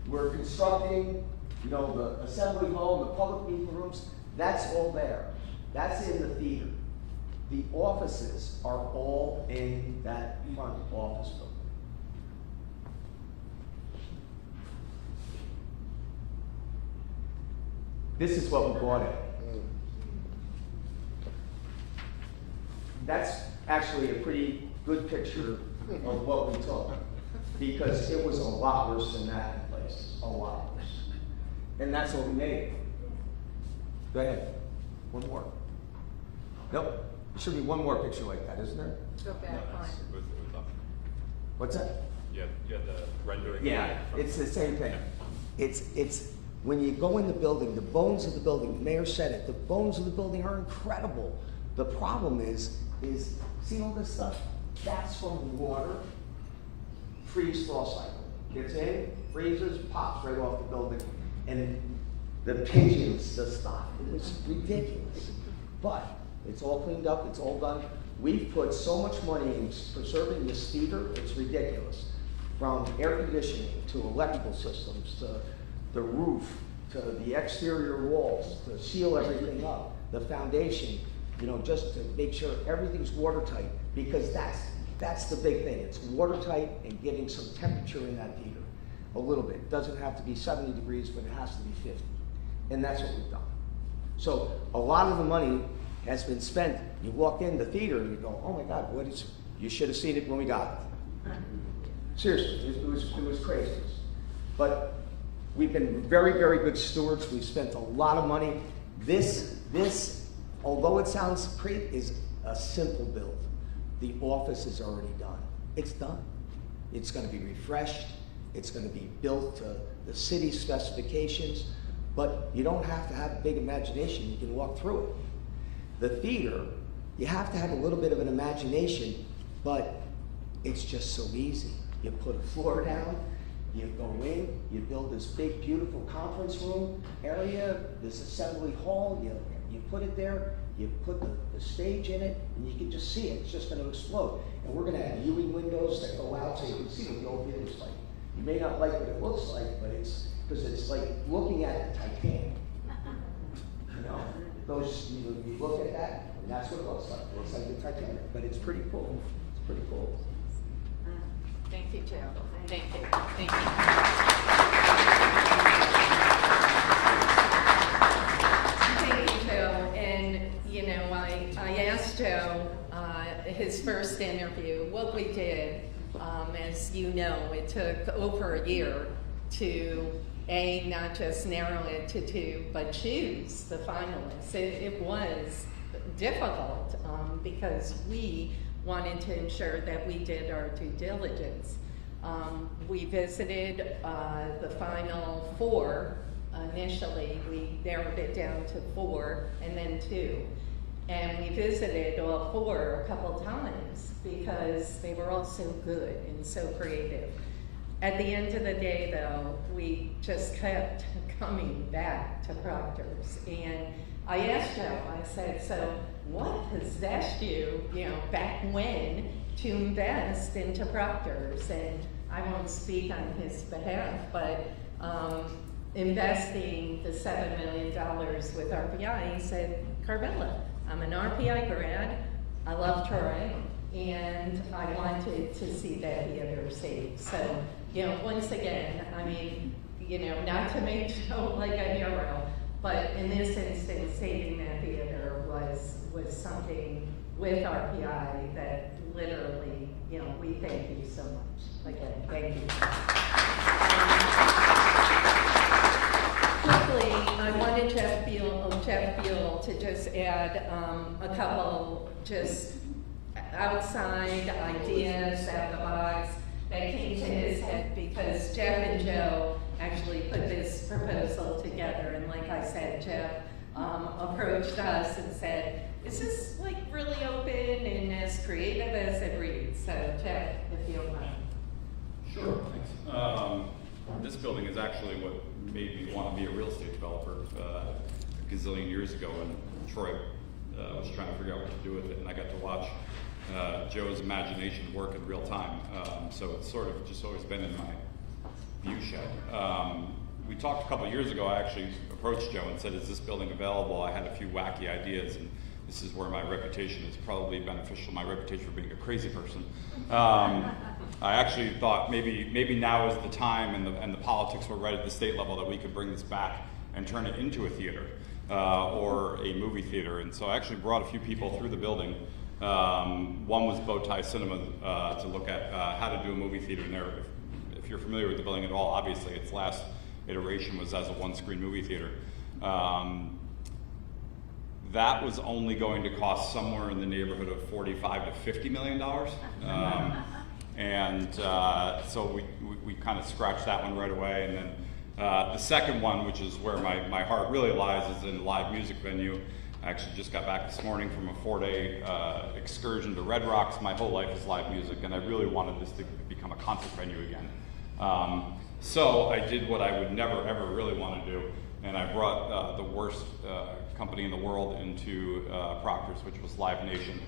we're constructing, you know, the assembly hall, the public meeting rooms, that's all there. That's in the theater. The offices are all in that front office building. This is what we bought it. That's actually a pretty good picture of what we took, because it was a lot worse than that in places, a lot worse. And that's what we made. Go ahead, one more. Nope, there should be one more picture like that, isn't there? Go back one. What's that? You have the rendering. Yeah, it's the same thing. It's when you go in the building, the bones of the building, the mayor said it, the bones of the building are incredible. The problem is see all this stuff? That's from the water freeze-thaw cycle. Gets in, freezes, pops right off the building, and the pigeons just stop. It was ridiculous. But it's all cleaned up, it's all done. We've put so much money in preserving this theater, it's ridiculous. From air conditioning to electrical systems to the roof to the exterior walls to seal everything up, the foundation, you know, just to make sure everything's watertight, because that's the big thing. It's watertight and getting some temperature in that theater a little bit. It doesn't have to be 70 degrees, but it has to be 50. And that's what we've done. So a lot of the money has been spent. You walk in the theater and you go, oh my God, you should have seen it when we got it. Seriously, it was crazy. But we've been very, very good stewards. We've spent a lot of money. This, although it sounds great, is a simple build. The office is already done. It's done. It's going to be refreshed. It's going to be built to the city specifications, but you don't have to have a big imagination. You can walk through it. The theater, you have to have a little bit of an imagination, but it's just so easy. You put a floor down, you go in, you build this big, beautiful conference room area, this assembly hall, you put it there, you put the stage in it, and you can just see it. It's just going to explode. And we're going to have viewing windows that go out so you can see what the old theater's like. You may not like what it looks like, but it's because it's like looking at the Titanic. You know, you look at that, and that's what it looks like. It looks like the Titanic, but it's pretty cool. It's pretty cool. Thank you, Joe. Thank you. Thank you. Thank you, Joe. And, you know, I asked Joe, his first interview, what we did, as you know, it took over a year to, not just narrow it to 2, but choose the finalists. It was difficult because we wanted to ensure that we did our due diligence. We visited the final 4 initially. We narrowed it down to 4 and then 2. And we visited all 4 a couple times because they were all so good and so creative. At the end of the day, though, we just kept coming back to Proctors. And I asked Joe, I said, so what possessed you, back when, to invest into Proctors? And I won't speak on his behalf, but investing the $7 million with RPI, he said, Carmela, I'm an RPI grad, I love Troy, and I wanted to see that theater saved. So, once again, I mean, not to make Joe like a hero, but in this instance, saving that theater was something with RPI that literally, we thank you so much. Again, thank you. Quickly, I wanted Jeff Buell to just add a couple just outside ideas out of the box that came to his head, because Jeff and Joe actually put this proposal together, and like I said, Jeff approached us and said, is this like really open and as creative as it reads? So Jeff, if you don't mind. Sure, thanks. This building is actually what made me want to be a real estate developer a gazillion years ago when Troy was trying to figure out what to do with it, and I got to watch Joe's imagination work in real time. So it's sort of just always been in my view shed. We talked a couple of years ago. I actually approached Joe and said, is this building available? I had a few wacky ideas, and this is where my reputation is probably beneficial, my reputation for being a crazy person. I actually thought maybe now is the time and the politics were right at the state level that we could bring this back and turn it into a theater or a movie theater. And so I actually brought a few people through the building. One was Bowtie Cinema to look at how to do a movie theater in there. If you're familiar with the building at all, obviously its last iteration was as a one-screen movie theater. That was only going to cost somewhere in the neighborhood of $45 to $50 million. So we kind of scratched that one right away. And then the second one, which is where my heart really lies, is in a live music venue. I actually just got back this morning from a 4-day excursion to Red Rocks. My whole life is live music, and I really wanted this to become a concert venue again. So I did what I would never, ever really want to do, and I brought the worst company in the world into Proctors, which was Live Nation,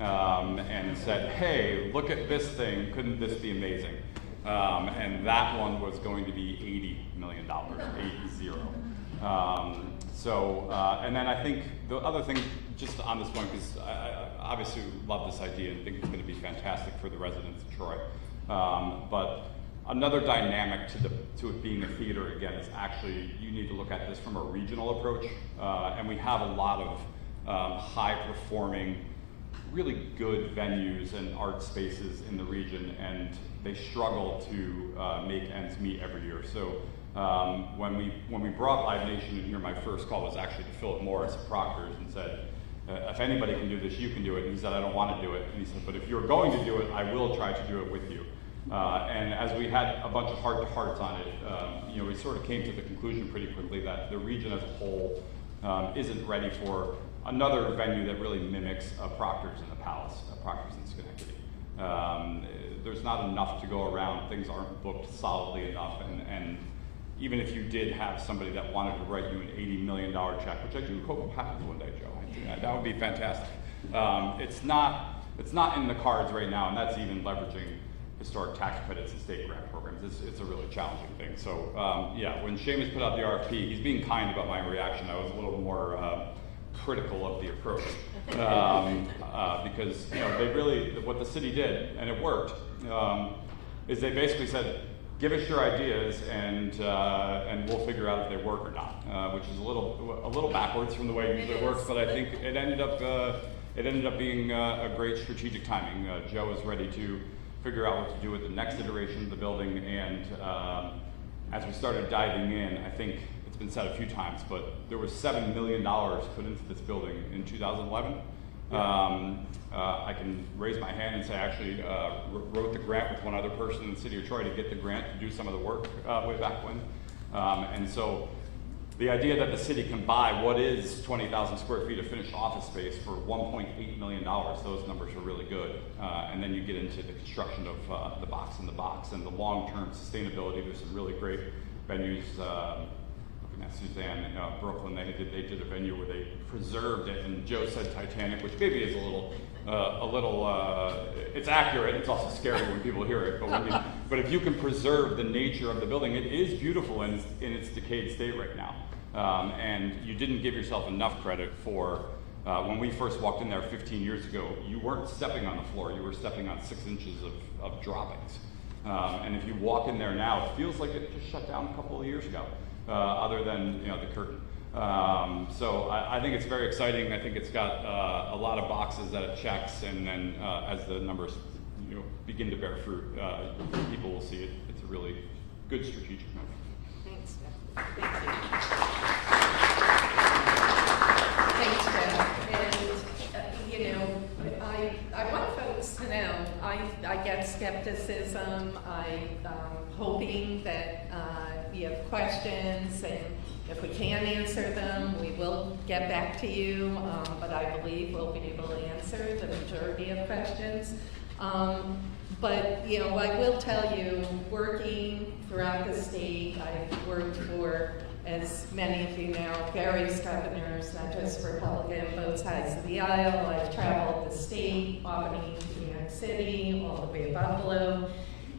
and said, hey, look at this thing, couldn't this be amazing? And that one was going to be $80 million, 80. And then I think the other thing, just on this one, because I obviously love this idea and think it's going to be fantastic for the residents of Troy, but another dynamic to it being a theater, again, is actually you need to look at this from a regional approach, and we have a lot of high-performing, really good venues and art spaces in the region, and they struggle to make ends meet every year. So when we brought Live Nation in here, my first call was actually to Philip Morris at Proctors and said, if anybody can do this, you can do it. And he said, I don't want to do it. And he said, but if you're going to do it, I will try to do it with you. And as we had a bunch of heart-to-hearts on it, we sort of came to the conclusion pretty quickly that the region as a whole isn't ready for another venue that really mimics Proctors in the Palace, Proctors in Schenectady. There's not enough to go around. Things aren't booked solidly enough. And even if you did have somebody that wanted to write you an $80 million check, which I do hope happens one day, Joe, that would be fantastic. It's not in the cards right now, and that's even leveraging historic tax credits and state grant programs. It's a really challenging thing. So when Seamus put out the RFP, he's being kind about my reaction. I was a little more critical of the approach because they really, what the city did, and it worked, is they basically said, give us your ideas and we'll figure out if they work or not, which is a little backwards from the way it usually works, but I think it ended up being a great strategic timing. Joe is ready to figure out what to do with the next iteration of the building, and as we started diving in, I think it's been said a few times, but there was $7 million put into this building in 2011. I can raise my hand and say I actually wrote the grant with one other person in the city of Troy to get the grant to do some of the work way back when. And so the idea that the city can buy what is 20,000 square feet of finished office space for $1.8 million, those numbers are really good. And then you get into the construction of the box in the box and the long-term sustainability. There's some really great venues. Looking at Suzanne in Brooklyn, they did a venue where they preserved it, and Joe said Titanic, which maybe is a little, it's accurate. It's also scary when people hear it. But if you can preserve the nature of the building, it is beautiful in its decayed state right now. And you didn't give yourself enough credit for when we first walked in there 15 years ago. You weren't stepping on the floor; you were stepping on 6 inches of droppings. And if you walk in there now, it feels like it just shut down a couple of years ago, other than the curtain. So I think it's very exciting. I think it's got a lot of boxes that it checks, and then as the numbers begin to bear fruit, people will see it. It's a really good strategic move. Thanks, Jeff. Thank you. Thanks, Jeff. And I want folks to know I get skepticism. I'm hoping that you have questions and If we can't answer them, we will get back to you, but I believe we'll be able to answer the majority of questions. But, you know, I will tell you, working throughout the state, I've worked for, as many of you know, various governors, not just Republican, both sides of the aisle. I've traveled the state, Albany to New York City, all the way to Buffalo.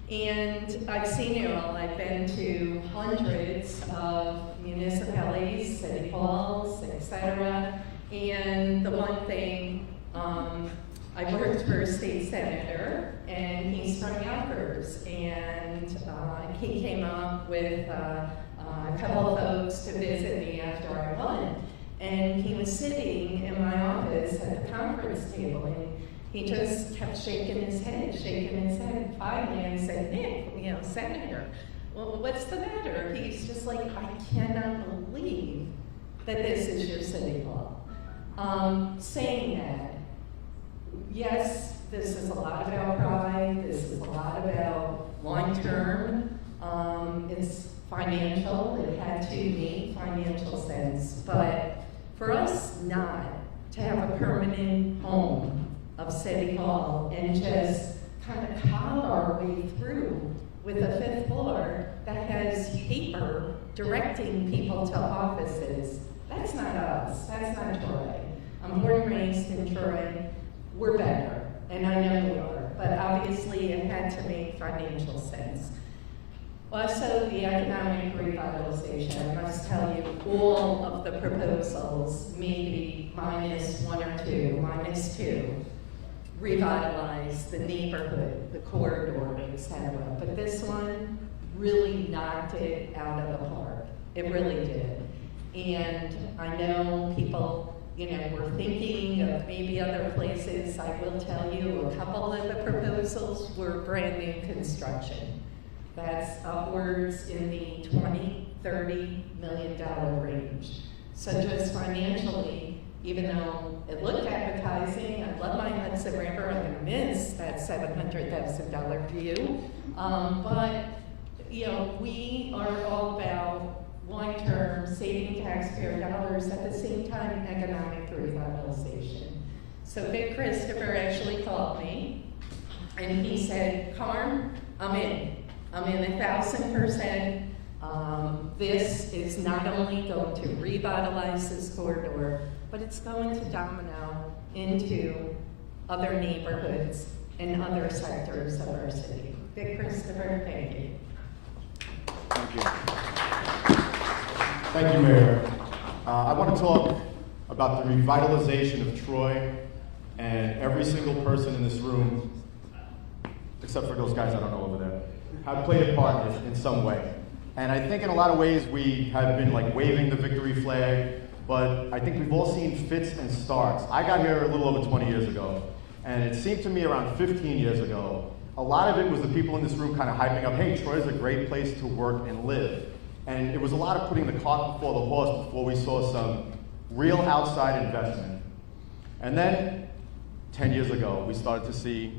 And I've seen it all. I've been to hundreds of municipalities, city halls, etc. And the one thing, I worked for a state senator, and he's from Yonkers, and he came up with a couple of folks to visit me after I won. And he was sitting in my office at the conference table, and he just kept shaking his head. Finally, I said, Nick, you know, Senator, well, what's the matter? He's just like, I cannot believe that this is your city hall. Saying that, yes, this is a lot about pride. This is a lot about long-term. It's financial. It had to make financial sense. But for us not to have a permanent home of City Hall and just kind of cog our way through with a fifth floor that has paper directing people to offices, that's not us. That's not Troy. I'm born and raised in Troy. We're better, and I know we are, but obviously it had to make financial sense. Also, the economic revitalization, I must tell you, all of the proposals, maybe minus one or two, minus two, revitalize the neighborhood, the corridor, etc. But this one really knocked it out of the park. It really did. And I know people, you know, were thinking of maybe other places. I will tell you, a couple of the proposals were brand new construction. That's upwards in the $20, $30 million range. So just financially, even though it looked appetizing, I love my Hudson River, I'm gonna miss that $700,000 view. But, you know, we are all about long-term saving taxpayer dollars, at the same time economic revitalization. So Vic Christopher actually called me, and he said, Carm, I'm in 1,000%. This is not only going to revitalize this corridor, but it's going to domino into other neighborhoods and other sectors of our city. Vic Christopher, thank you. Thank you. Thank you, Mayor. I want to talk about the revitalization of Troy, and every single person in this room, except for those guys I don't know over there, have played a part in some way. And I think in a lot of ways we have been like waving the victory flag, but I think we've all seen fits and starts. I got here a little over 20 years ago, and it seemed to me around 15 years ago, a lot of it was the people in this room kind of hyping up, hey, Troy's a great place to work and live. And it was a lot of putting the cart before the horse before we saw some real outside investment. And then 10 years ago, we started to see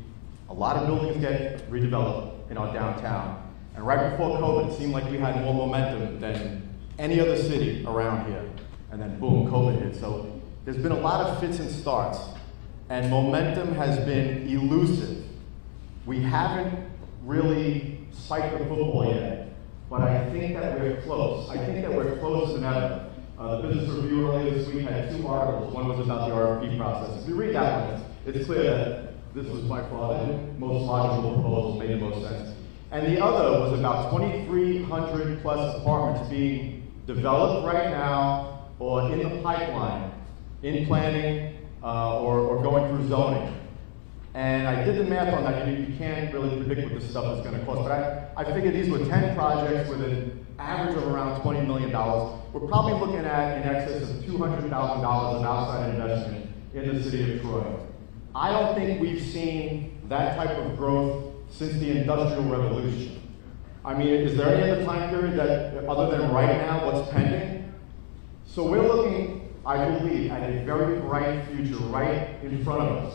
a lot of buildings get redeveloped in our downtown. And right before COVID, it seemed like we had more momentum than any other city around here. And then boom, COVID hit. So there's been a lot of fits and starts, and momentum has been elusive. We haven't really spiked the football yet, but I think that we're close. I think that we're closer than ever. The Business Review earlier this week had two articles. One was about the RFP process. If you read that one, it's clear that this was by far the most logical proposal, made the most sense. And the other was about 2,300 plus apartments being developed right now or in the pipeline, in planning, or going through zoning. And I did the math on that. You can't really predict what this stuff is going to cost, but I figured these were 10 projects with an average of around $20 million. We're probably looking at in excess of $200,000 of outside investment in the city of Troy. I don't think we've seen that type of growth since the Industrial Revolution. I mean, is there any other time period that, other than right now, what's pending? So we're looking, I believe, at a very bright future right in front of us.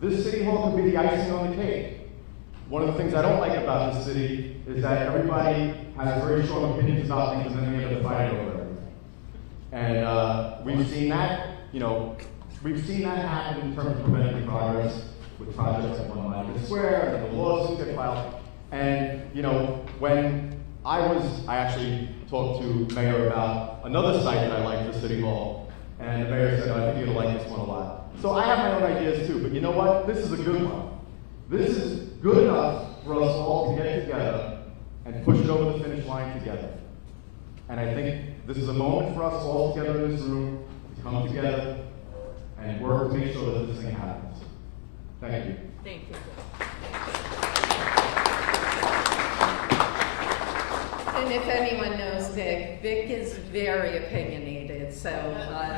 This city hall could be the icing on the cake. One of the things I don't like about this city is that everybody has very strong opinions about things and then they end up fighting over everything. And we've seen that, we've seen that happen in terms of preventing progress with projects like One Monument Square and the lawsuits get filed. And when I actually talked to Mayor about another site that I like for City Hall, and the Mayor said, I think you're gonna like this one a lot. So I have my own ideas too, but you know what? This is a good one. This is good enough for us all to get together and push it over the finish line together. And I think this is a moment for us all together in this room to come together and work to make sure that this thing happens. Thank you. Thank you. And if anyone knows Vic, Vic is very opinionated, so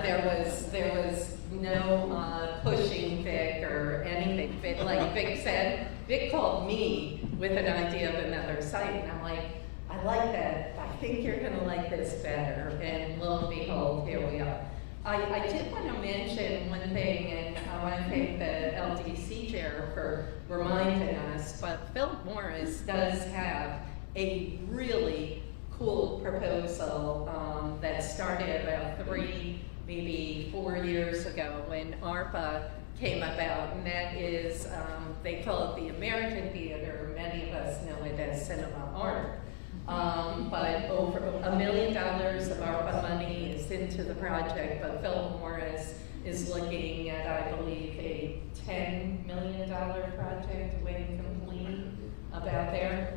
there was no pushing Vic or anything. Like Vic said, Vic called me with an idea of another site, and I'm like, I like that. I think you're going to like this better. And lo and behold, here we are. I did want to mention one thing, and I want to thank the LDC chair for reminding us, but Philip Morris does have a really cool proposal that started about 3, maybe 4 years ago when ARPA came about, and that is, they call it the American Theater. Many of us know it as cinema art. But over $1 million of ARPA money is into the project, but Philip Morris is looking at, I believe, a $10 million project when complete about there.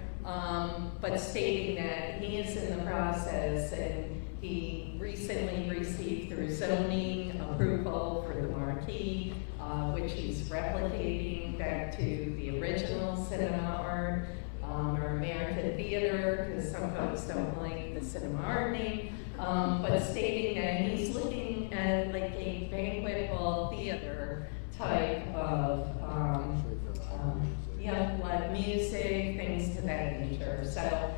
But stating that he is in the process, and he recently received through zoning approval for the marquee, which he's replicating back to the original cinema art, or American Theater, because some folks don't like the cinema art name, but stating that he's looking at like a banquet hall theater type of, like music, things to that nature. So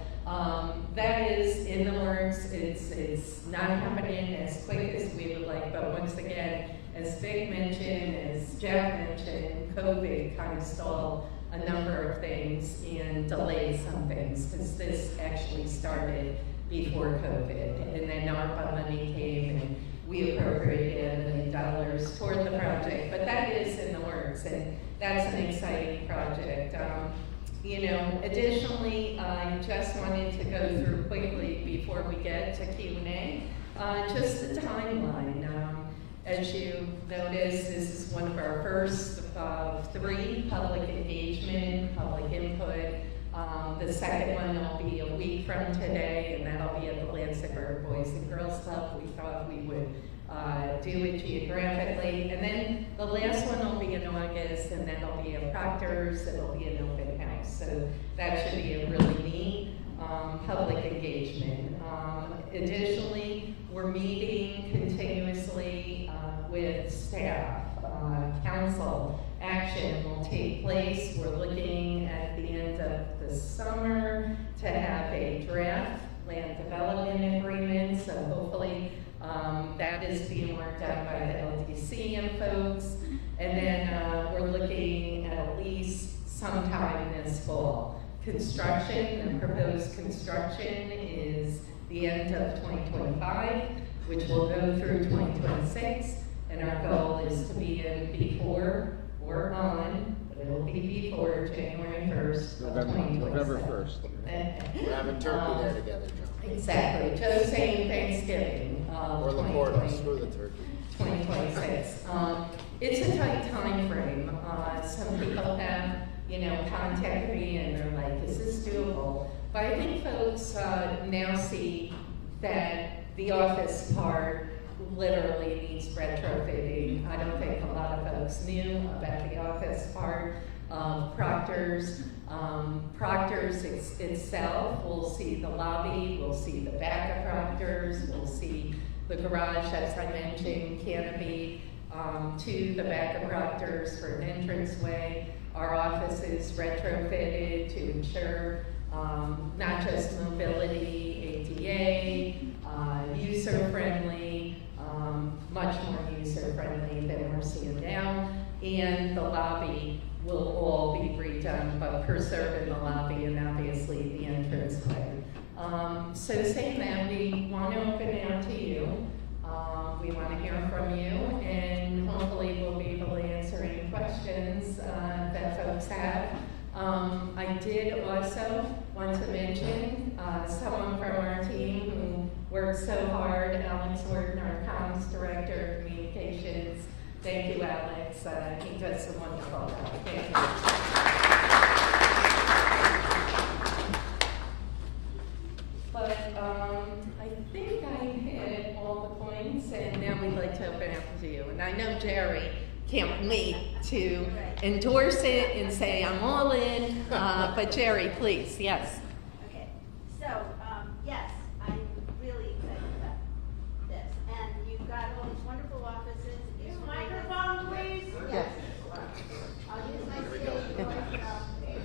that is in the works. It's not happening as quick as we would like, but once again, as Vic mentioned, as Jeff mentioned, COVID kind of stalled a number of things and delayed some things, because this actually started before COVID, and then ARPA money came and we appropriated $1 million toward the project, but that is in the works, and that's an exciting project. Additionally, I just wanted to go through quickly before we get to Q&A, just the timeline. As you notice, this is one of our first of 3 public engagement, public input. The second one will be a week from today, and that'll be at the Lansingburg Boys and Girls Club. We thought we would do it geographically. And then the last one will be in August, and that'll be at Proctors. It'll be an open house. So that should be a really neat public engagement. Additionally, we're meeting continuously with staff. Council action will take place. We're looking at the end of the summer to have a draft land development agreement. So hopefully that is being worked out by the LDC and folks. And then we're looking at least sometime this fall. Construction, the proposed construction is the end of 2025, which will go through 2026. And our goal is to be in before or on, but it'll be before January 1st of 2027. November 1st. We're having turkey there together, Joe. Exactly. Joe's saying Thanksgiving. Or the board, screw the turkey. 2026. It's a tight time frame. Some people have, contacted me and they're like, is this doable? But I think folks now see that the office part literally needs retrofitting. I don't think a lot of folks knew about the office part of Proctors. Proctors itself, we'll see the lobby, we'll see the back of Proctors, we'll see the garage, as I mentioned, canopy to the back of Proctors for an entranceway. Our office is retrofitted to ensure not just mobility, ADA, user-friendly, much more user-friendly than we're seeing now, and the lobby will all be redone, but preserving the lobby and obviously the entranceway. So saying that, we want to open it out to you. We want to hear from you, and hopefully we'll be able to answer any questions that folks have. I did also want to mention someone from our team who worked so hard, Alex Horton, our comms director of communications. Thank you, Alex. He does a wonderful job. Thank you. But I think I hit all the points, and now we'd like to open up to you. And I know Jerry can't wait to endorse it and say I'm all in. But Jerry, please, yes. Okay, so, yes, I'm really excited about this. And you've got all these wonderful offices. Use microphone, please. Yes. I'll use my stage.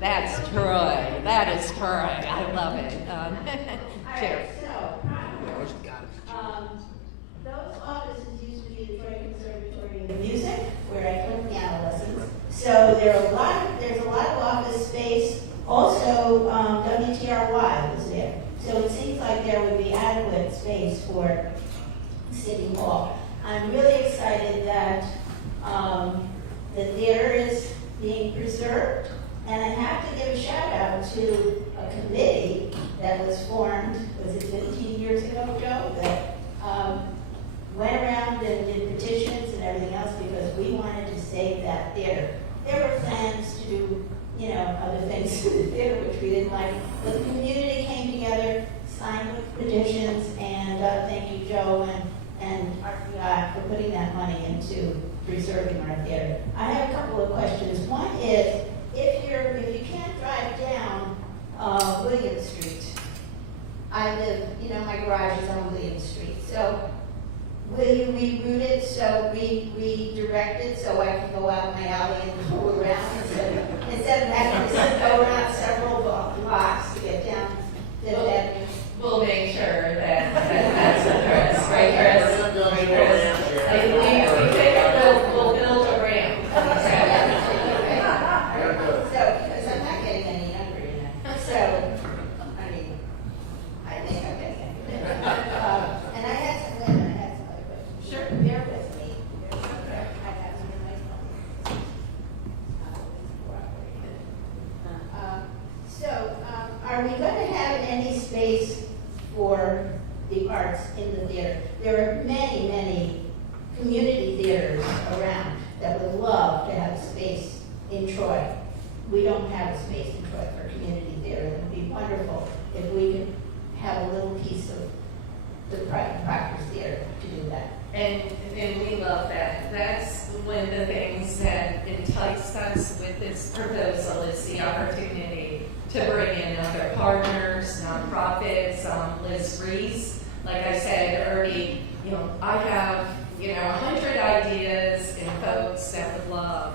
That's Troy. That is Troy. I love it. Jerry. Those offices used to be the Troy Conservatory of Music, where I took piano lessons. So there's a lot of office space. Also, WTRY was there. So it seems like there would be adequate space for City Hall. I'm really excited that the theater is being preserved. And I have to give a shout out to a committee that was formed, was it 15 years ago, Joe, that went around and did petitions and everything else because we wanted to save that theater. There were plans to do, other things to the theater which we didn't like. But the community came together, signed the petitions, and thank you, Joe and RPI for putting that money into preserving our theater. I have a couple of questions. One is, if you can't drive down William Street, I live, my garage is on William Street. So will you reroute it, so redirect it so I can go out my alley and go around instead of having to go around several blocks to get down Fifth Avenue? We'll make sure that that's addressed, right, Chris? Right, Chris? We'll build a ramp. So, because I'm not getting any younger, So, I think I'm getting younger. And I had some other questions. Sure. Bear with me. I have some in my phone. So, are we going to have any space for the arts in the theater? There are many, many community theaters around that would love to have a space in Troy. We don't have a space in Troy for community theater. It would be wonderful if we could have a little piece of the Proctors Theatre to do that. And we love that. That's one of the things that enticed us with this proposal is the opportunity to bring in other partners, nonprofits, Liz Reese. Like I said already, I have, 100 ideas and folks that would love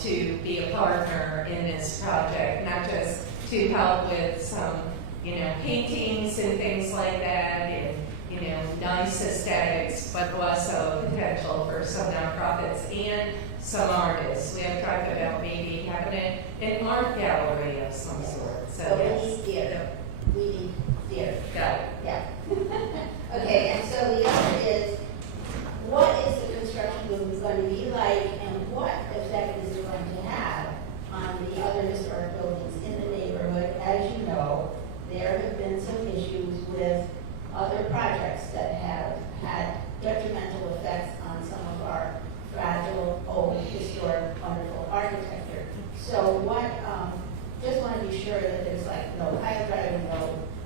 to be a partner in this project, not just to help with some, paintings and things like that, and, nice aesthetics, but also potential for some nonprofits and some artists. We have talked about maybe having an art gallery of some sort. So we yes. need theater. We need theater. Got it. Yeah. Okay, and so the other is, what is the construction boom going to be like, and what effect is it going to have on the other historic buildings in the neighborhood? As you know, there have been some issues with other projects that have had detrimental effects on some of our fragile, old, historic, wonderful architecture. So just want to be sure that there's no pile driving,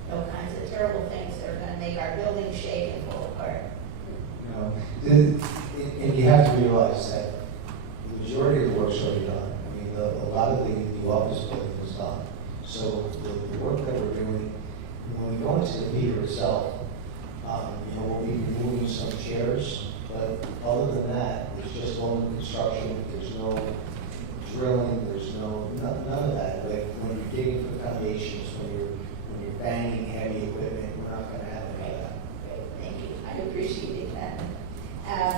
no kinds of terrible things that are going to make our buildings shake and fall apart. And you have to realize that the majority of the work's already done. A lot of the office building is done. So the work that we're doing, when we go into the theater itself, we'll be removing some chairs, but other than that, it's just normal construction. There's no drilling. There's none of that. Like when you're digging for foundations, when you're banging heavy equipment, we're not going to have any of that. Great, thank you. I appreciate that.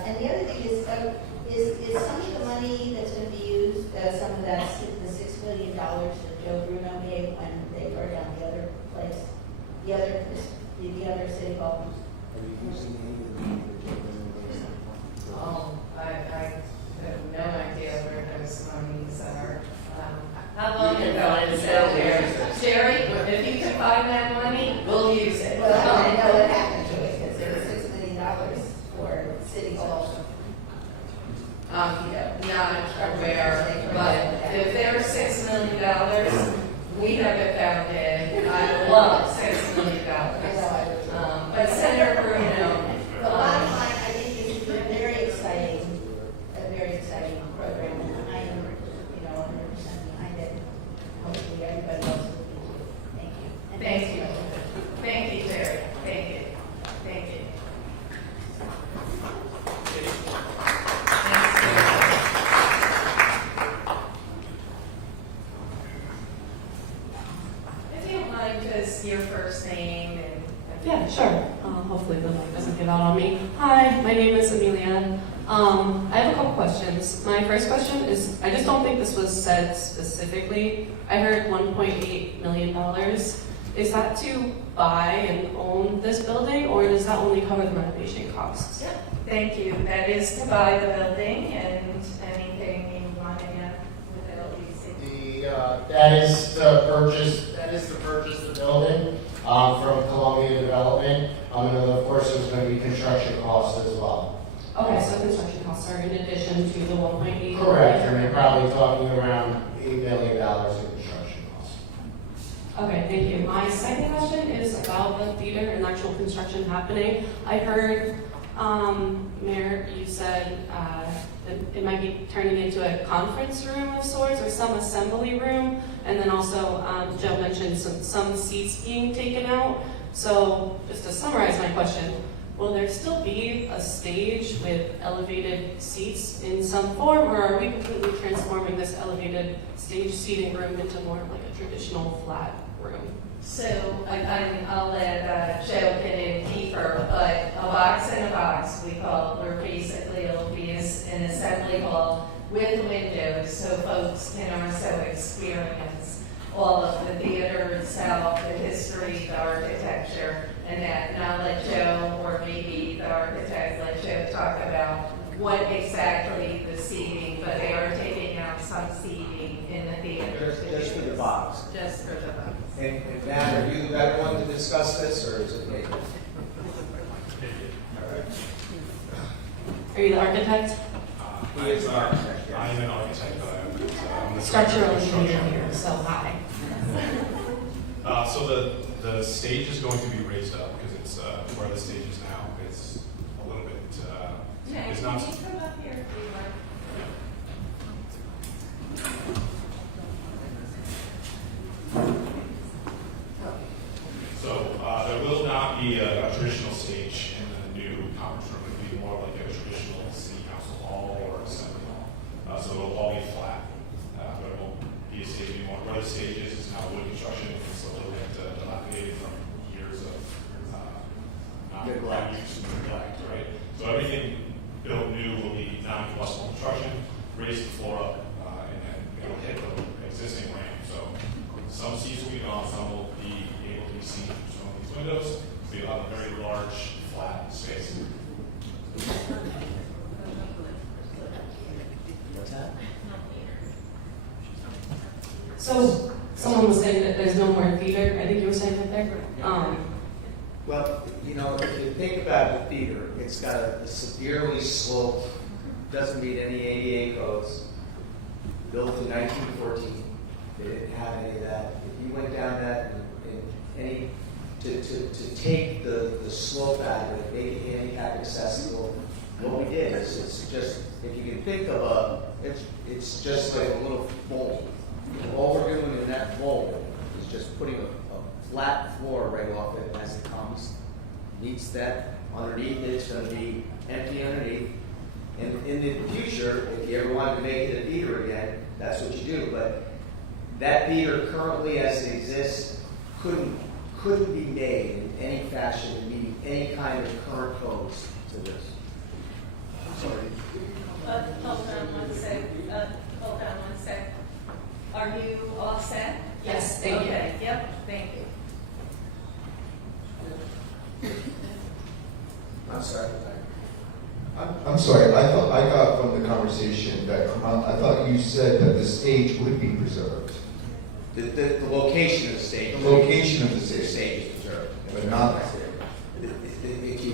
And the other thing is some of the money that's going to be used, some of that, the $6 million that Joe Bruno gave when they tore down the other place, the other city hall, Are you using any of the money that you're bringing in? I have no idea where those monies are. How long ago was that there? Sherry, if you can find that money, we'll use it. Well, I know what happened to it, because there was $6 million for City Hall. Not aware, but if there's $6 million, we haven't found it. I love $6 million. But Senator Bruno, The bottom line, I think is a very exciting program, and I am, 100% behind it. Hopefully everybody else will be too. Thank you. And thank you. Thank you, Terry. Thank you. Thank you. If you don't mind, just your first name and. Yeah, sure. Hopefully the mic doesn't get out on me. Hi, my name is Amelia. I have a couple questions. My first question is, I just don't think this was said specifically. I heard $1.8 million. Is that to buy and own this building, or does that only cover the renovation costs? Yep, thank you. That is to buy the building and anything you want to get with LBC. That is to purchase the building from Columbia Development. And then of course there's going to be construction costs as well. Okay, so construction costs are in addition to the 1.8? Correct, and you're probably talking around $8 million in construction costs. Okay, thank you. My second question is about the theater and actual construction happening. I heard, Mayor, you said it might be turning into a conference room of sorts or some assembly room. And then also, Joe mentioned some seats being taken out. So just to summarize my question, will there still be a stage with elevated seats in some form, or are we completely transforming this elevated stage seating room into more like a traditional flat room? So I'll let Joe get in deeper, but a box in a box, we call it, where basically it'll be an assembly hall with windows so folks can also experience all of the theater itself, the history, the architecture, and that. And I'll let Joe, or maybe the architect, let Joe talk about what exactly the seating, but they are taking out some seating in the theater. Just for the box. Just for the box. And Matt, are you the better one to discuss this, or is it me? All right. Are you the architect? He is the architect, yes. I'm an architect, but I'm the Structural director of engineer structure. here, so hi. So the stage is going to be raised up because it's where the stage is now. It's a little bit. It's not. Can you come up here if you want? So there will not be a traditional stage in the new conference room. It'll be more like a traditional city council hall or assembly hall. So it'll all be flat, but it won't be a stage anymore. Where the stage is now wood construction. It's a little bit dilapidated from years of not use and neglect, right? So everything built new will be non-combustible construction, raise the floor up, and then it'll hit the existing ramp. So some seats will be gone, some will be able to be seen through some of these windows. So you'll have a very large, flat space. What's that? So someone was saying that there's no more theater. I think you were saying that there. Well, if you think about the theater, it's got a severely sloped, doesn't meet any ADA codes, built in 1914. They didn't have any of that. If you went down that and to take the slope out of it, make it handicap accessible, what we did is it's just, if you can think of it's just like a little bowl. All we're doing in that bowl is just putting a flat floor right off it as it comes. Meets that. Underneath it's going to be empty underneath. And in the future, if you ever wanted to make it a theater again, that's what you do. But that theater currently as it exists couldn't be made in any fashion to meet any kind of current codes to this. Sorry. Hold on one sec. Are you all set? Yes, thank you. Okay, yep, thank you. I'm sorry. I'm sorry, I thought, I got from the conversation that, I thought you said that the stage would be preserved. The location of the stage. The location of the The stage, stage is preserved. but not, The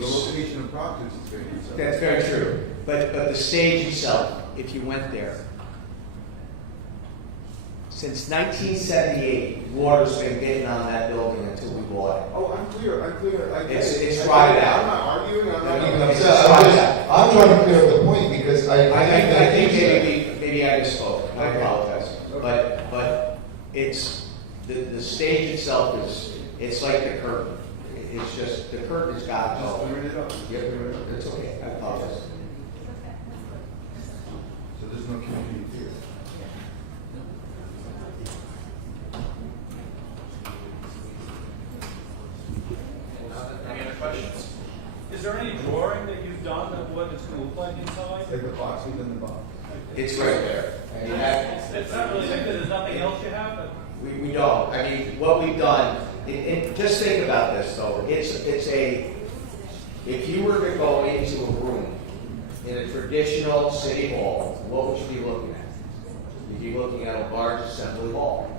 location of Proctors is very concerned. That's very true. But the stage itself, if you went there, since 1978, water's been getting on that building until we bought it. Oh, I'm clear. It's rotted out. I'm not arguing, I'm not. I'm trying to clear up the point because I I think think maybe I misspoke. I apologize. But it's the stage itself it's like the curtain. It's just the curtain's got to Just go. clearing it up. Yep, it's okay. I apologize. So there's no community theater. Any other questions? Is there any drawing that you've done of what it's going to look like inside? Like the box within the box. It's right there. I mean, It's not really big, there's nothing else you have, but we don't. I mean, what we've done, just think about this though. It's a, if you were to go into a room in a traditional city hall, what would you be looking at? You'd be looking at a large assembly hall.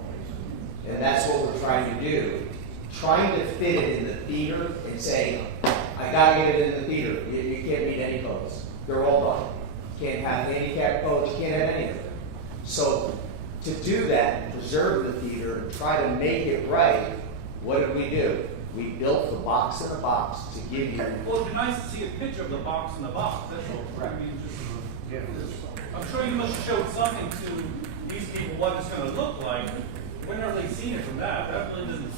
And that's what we're trying to do. Trying to fit it in the theater and saying, I gotta get it in the theater. You can't meet any codes. They're all done. You can't have handicap codes, you can't have any of them. So to do that, preserve the theater, and try to make it right, what did we do? We built the box in a box to give you. well, it'd be nice to see a picture of the box in the box, that's all. I mean, I'm sure you must have showed something to these people what it's going to look like. When are they seeing it from that? That really doesn't.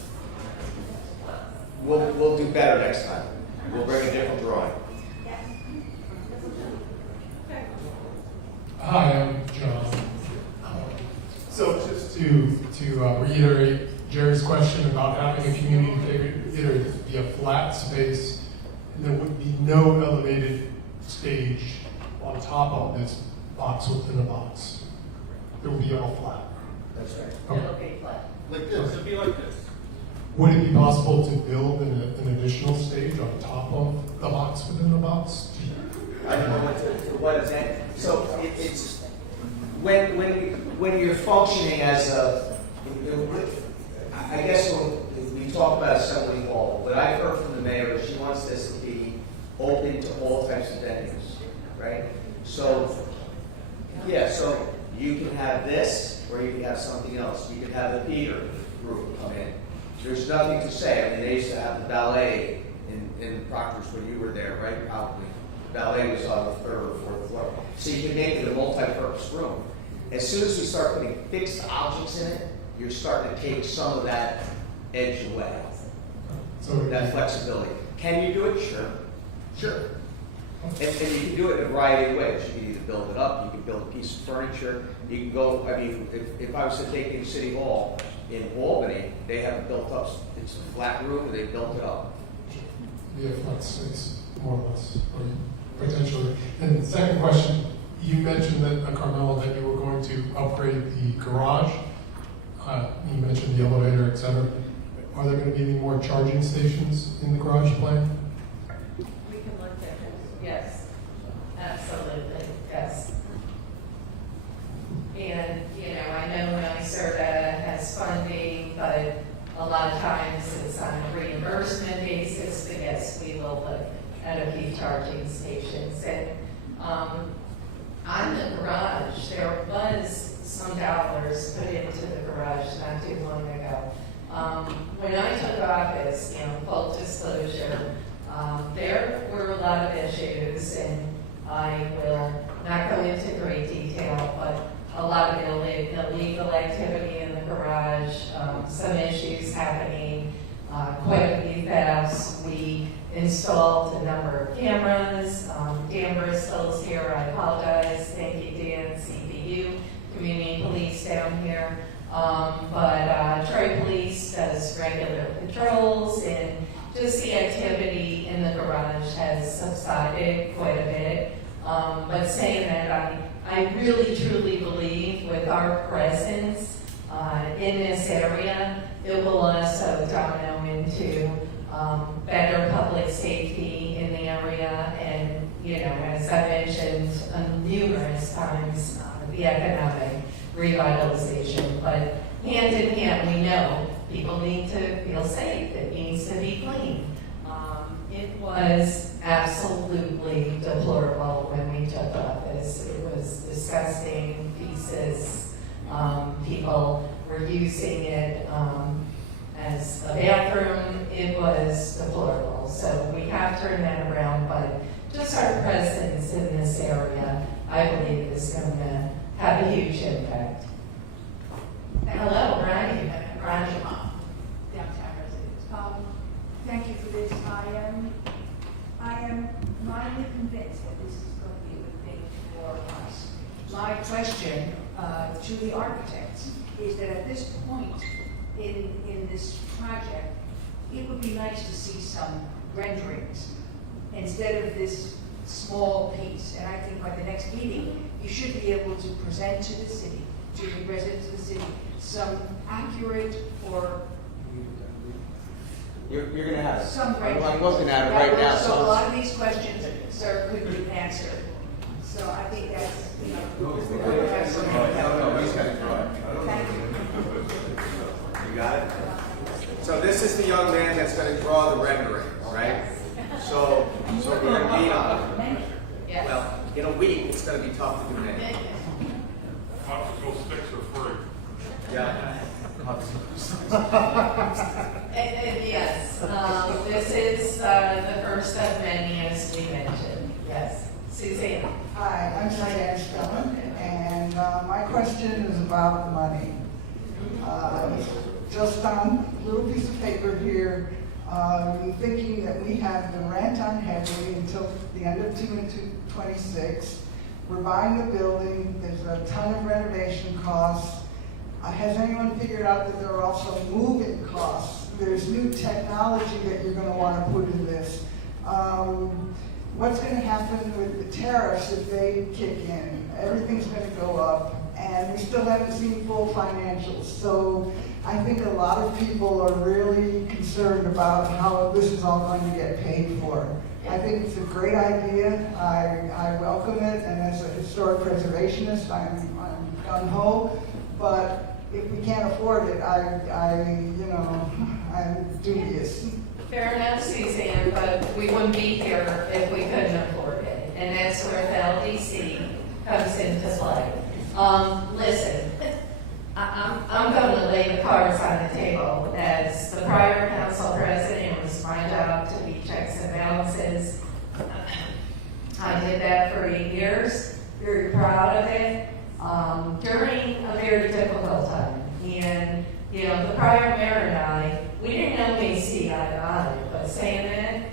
We'll do better next time. We'll bring a different drawing. Hi, I'm John. So just to reiterate Jerry's question about having a community theater be a flat space, and there would be no elevated stage on top of this box within a box. It would be all flat. That's right. Okay. It'll be flat. like It this. would be like this. Would it be possible to build an additional stage on top of the box within the box? I don't know what is that. So it's when you're functioning as a, I guess when we talk about assembly hall, what I've heard from the mayor is she wants this to be open to all types of venues, right? So, yeah, so you can have this or you can have something else. You can have the theater group come in. There's nothing to say. I mean, they used to have the ballet in Proctors when you were there, right? Probably. The ballet was on the 3rd or 4th floor. So you can make it a multi-purpose room. As soon as we start putting fixed objects in it, you're starting to take some of that edge away, So that flexibility. Can you do it? Sure. And you can do it in a variety of ways. You can either build it up, you can build a piece of furniture, you can go, I mean, if I was to take in City Hall in Albany, they have it built up, it's a flat roof and they built it up. Yeah, flat space, more or less, or potentially. And the second question, you mentioned that, Carmelo, that you were going to upgrade the garage. You mentioned the elevator, et cetera. Are there going to be any more charging stations in the garage plan? We can look at it. Yes, absolutely, yes. And, you know, I know NYSERDA has funding, but a lot of times it's on a reimbursement basis, but yes, we will look at a few charging stations. And on the garage, there was some dollars put into the garage not too long ago. When I took office, you know, full disclosure, there were a lot of issues, and I will not go into great detail, but a lot of illegal activity in the garage, some issues happening, quite a few thefts. We installed a number of cameras. Dan Bristol's here, I apologize. Thank you, Dan, CPU, Community Police down here. But Troy Police does regular patrols, and just the activity in the garage has subsided quite a bit. But saying that, I really truly believe with our presence in this area, it will also domino into better public safety in the area. area, and, as I mentioned numerous times, the economic revitalization. But hand in hand, we know people need to feel safe. It needs to be clean. It was absolutely deplorable when we took office. It was disgusting pieces. People were using it as a bathroom. It was deplorable. So we have turned that around, but just our presence in this area, I believe, is going to have a huge impact. Hello, Ronnie. Downtown residents. Thank you for this. I am mildly convinced that this is going to be a good thing for us. My question to the architects is that at this point in this project, it would be nice to see some renderings instead of this small piece. And I think by the next meeting, you should be able to present to the city, to the residents of the city, some accurate or You're going to have it. some renderings. I'm looking at it right now. So a lot of these questions, sir, could be answered. So I think that's, No, he's got it right. Thank you. You got it? So this is the young man that's going to draw the rendering, right? So we're going to meet on it. Yes. Well, in a week, it's going to be tough to do that. Popsicle sticks are free. Yeah. Yes, this is the first of many, as we mentioned. Yes, Suzanne. Hi, I'm Diane Spellman, and my question is about the money. Just on a little piece of paper here, thinking that we have the rent on Headley until the end of 2026. We're buying the building, there's a ton of renovation costs. Has anyone figured out that there are also moving costs? There's new technology that you're going to want to put in this. What's going to happen with the tariffs if they kick in? Everything's going to go up, and we still haven't seen full financials. So I think a lot of people are really concerned about how this is all going to get paid for. I think it's a great idea. I welcome it, and as a historic preservationist, I'm gung-ho. But if we can't afford it, I'm dubious. Fair enough, Suzanne, but we wouldn't be here if we couldn't afford it. And that's where the LDC comes into play. Listen, I'm going to lay the cards on the table. As the prior council president, it was my job to be checks and balances. I did that for 8 years, very proud of it, during a very difficult time. And, the prior mayor and I, we didn't always see eye to eye, but saying that,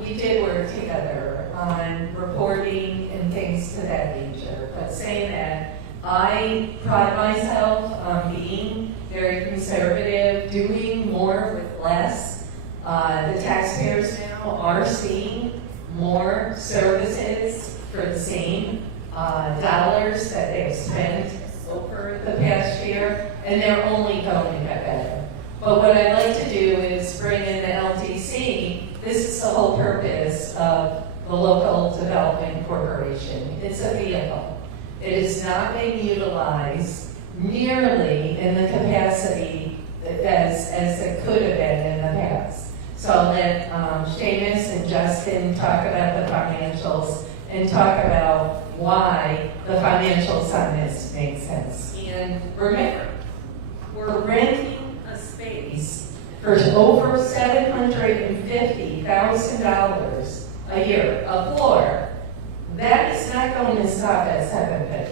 we did work together on reporting and things to that nature. But saying that, I pride myself on being very conservative, doing more with less. The taxpayers now are seeing more services for the same dollars that they've spent over the past year, and they're only going to get better. But what I'd like to do is bring in the LTC. This is the whole purpose of the Local Development Corporation. It's a vehicle. It is not being utilized nearly in the capacity as it could have been in the past. So I'll let Seamus and Justin talk about the financials and talk about why the financials on this make sense. And remember, we're renting a space for over $750,000 a year, a floor. That is not going to stop at $750,000.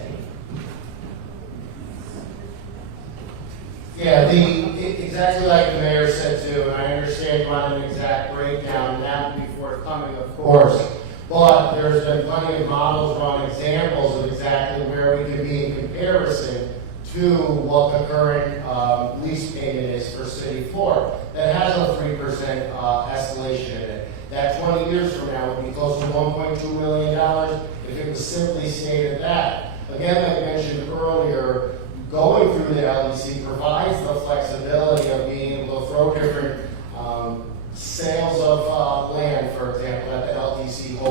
Yeah, exactly like the mayor said too, and I understand you want an exact breakdown, and that will be forthcoming, of course. But there's been plenty of models run, examples of exactly where we could be in comparison to what the current lease payment is for City 4. That has a 3% escalation in it. That 20 years from now would be close to $1.2 million if it was simply stayed at that. Again, like I mentioned earlier, going through the LDC provides the flexibility of being able to throw different sales of land, for example, that the LDC holds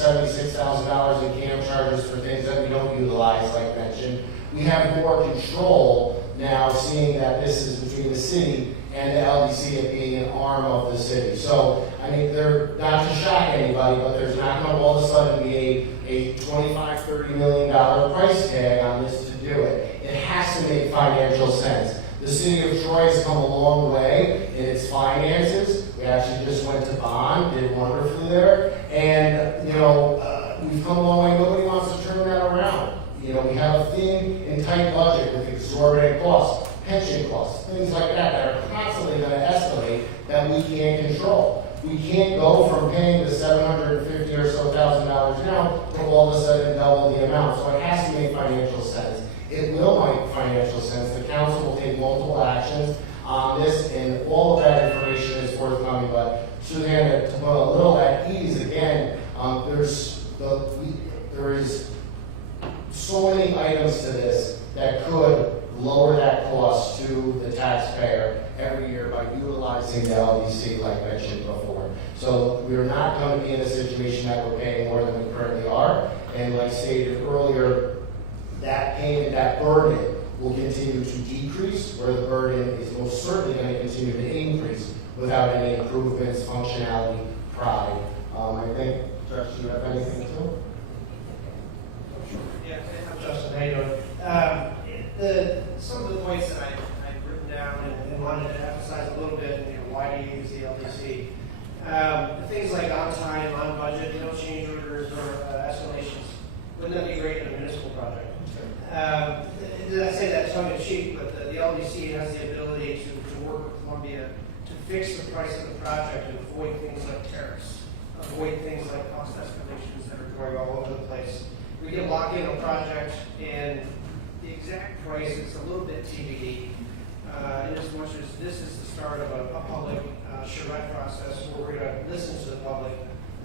$176,000 in CAM charges for things that we don't utilize, like mentioned. We have more control now, seeing that this is between the city and the LDC it being an arm of the city. So, I mean, they're not to shock anybody, but there's not going to all of a sudden be a $25, $30 million price tag on this to do it. It has to make financial sense. The city of Troy has come a long way in its finances. We actually just went to bond, did wonderfully there. And, you know, we've come a long way. Nobody wants to turn that around. You know, we have a thin and tight budget with exorbitant costs, pension costs, things like that are constantly going to escalate that we can't control. We can't go from paying the $750 or so thousand now to all of a sudden double the amount. So it has to make financial sense. It will make financial sense. The council will take multiple actions on this, and all of that information is forthcoming. But Suzanne, to put a little at ease again, there is so many items to this that could lower that cost to the taxpayer every year by utilizing the LDC, like mentioned before. So we're not going to be in a situation that we're paying more than we currently are. And like stated earlier, that pain and that burden will continue to decrease, where the burden is most certainly going to continue to increase without any improvements, functionality, pride. I think, Josh, do you have anything to? Yeah, I'm Justin. How you doing? Some of the points that I've written down and wanted to emphasize a little bit, you know, why do you use the LDC? Things like on time, on budget, no change orders or escalations. Wouldn't that be great in a municipal project? I say that tongue in cheek, but the LDC has the ability to work with Columbia to fix the price of the project and avoid things like tariffs, avoid things like cost escalations that are going all over the place. We can lock in a project, and the exact price is a little bit TBD, in as much as this is the start of a public charrette process where we're going to listen to the public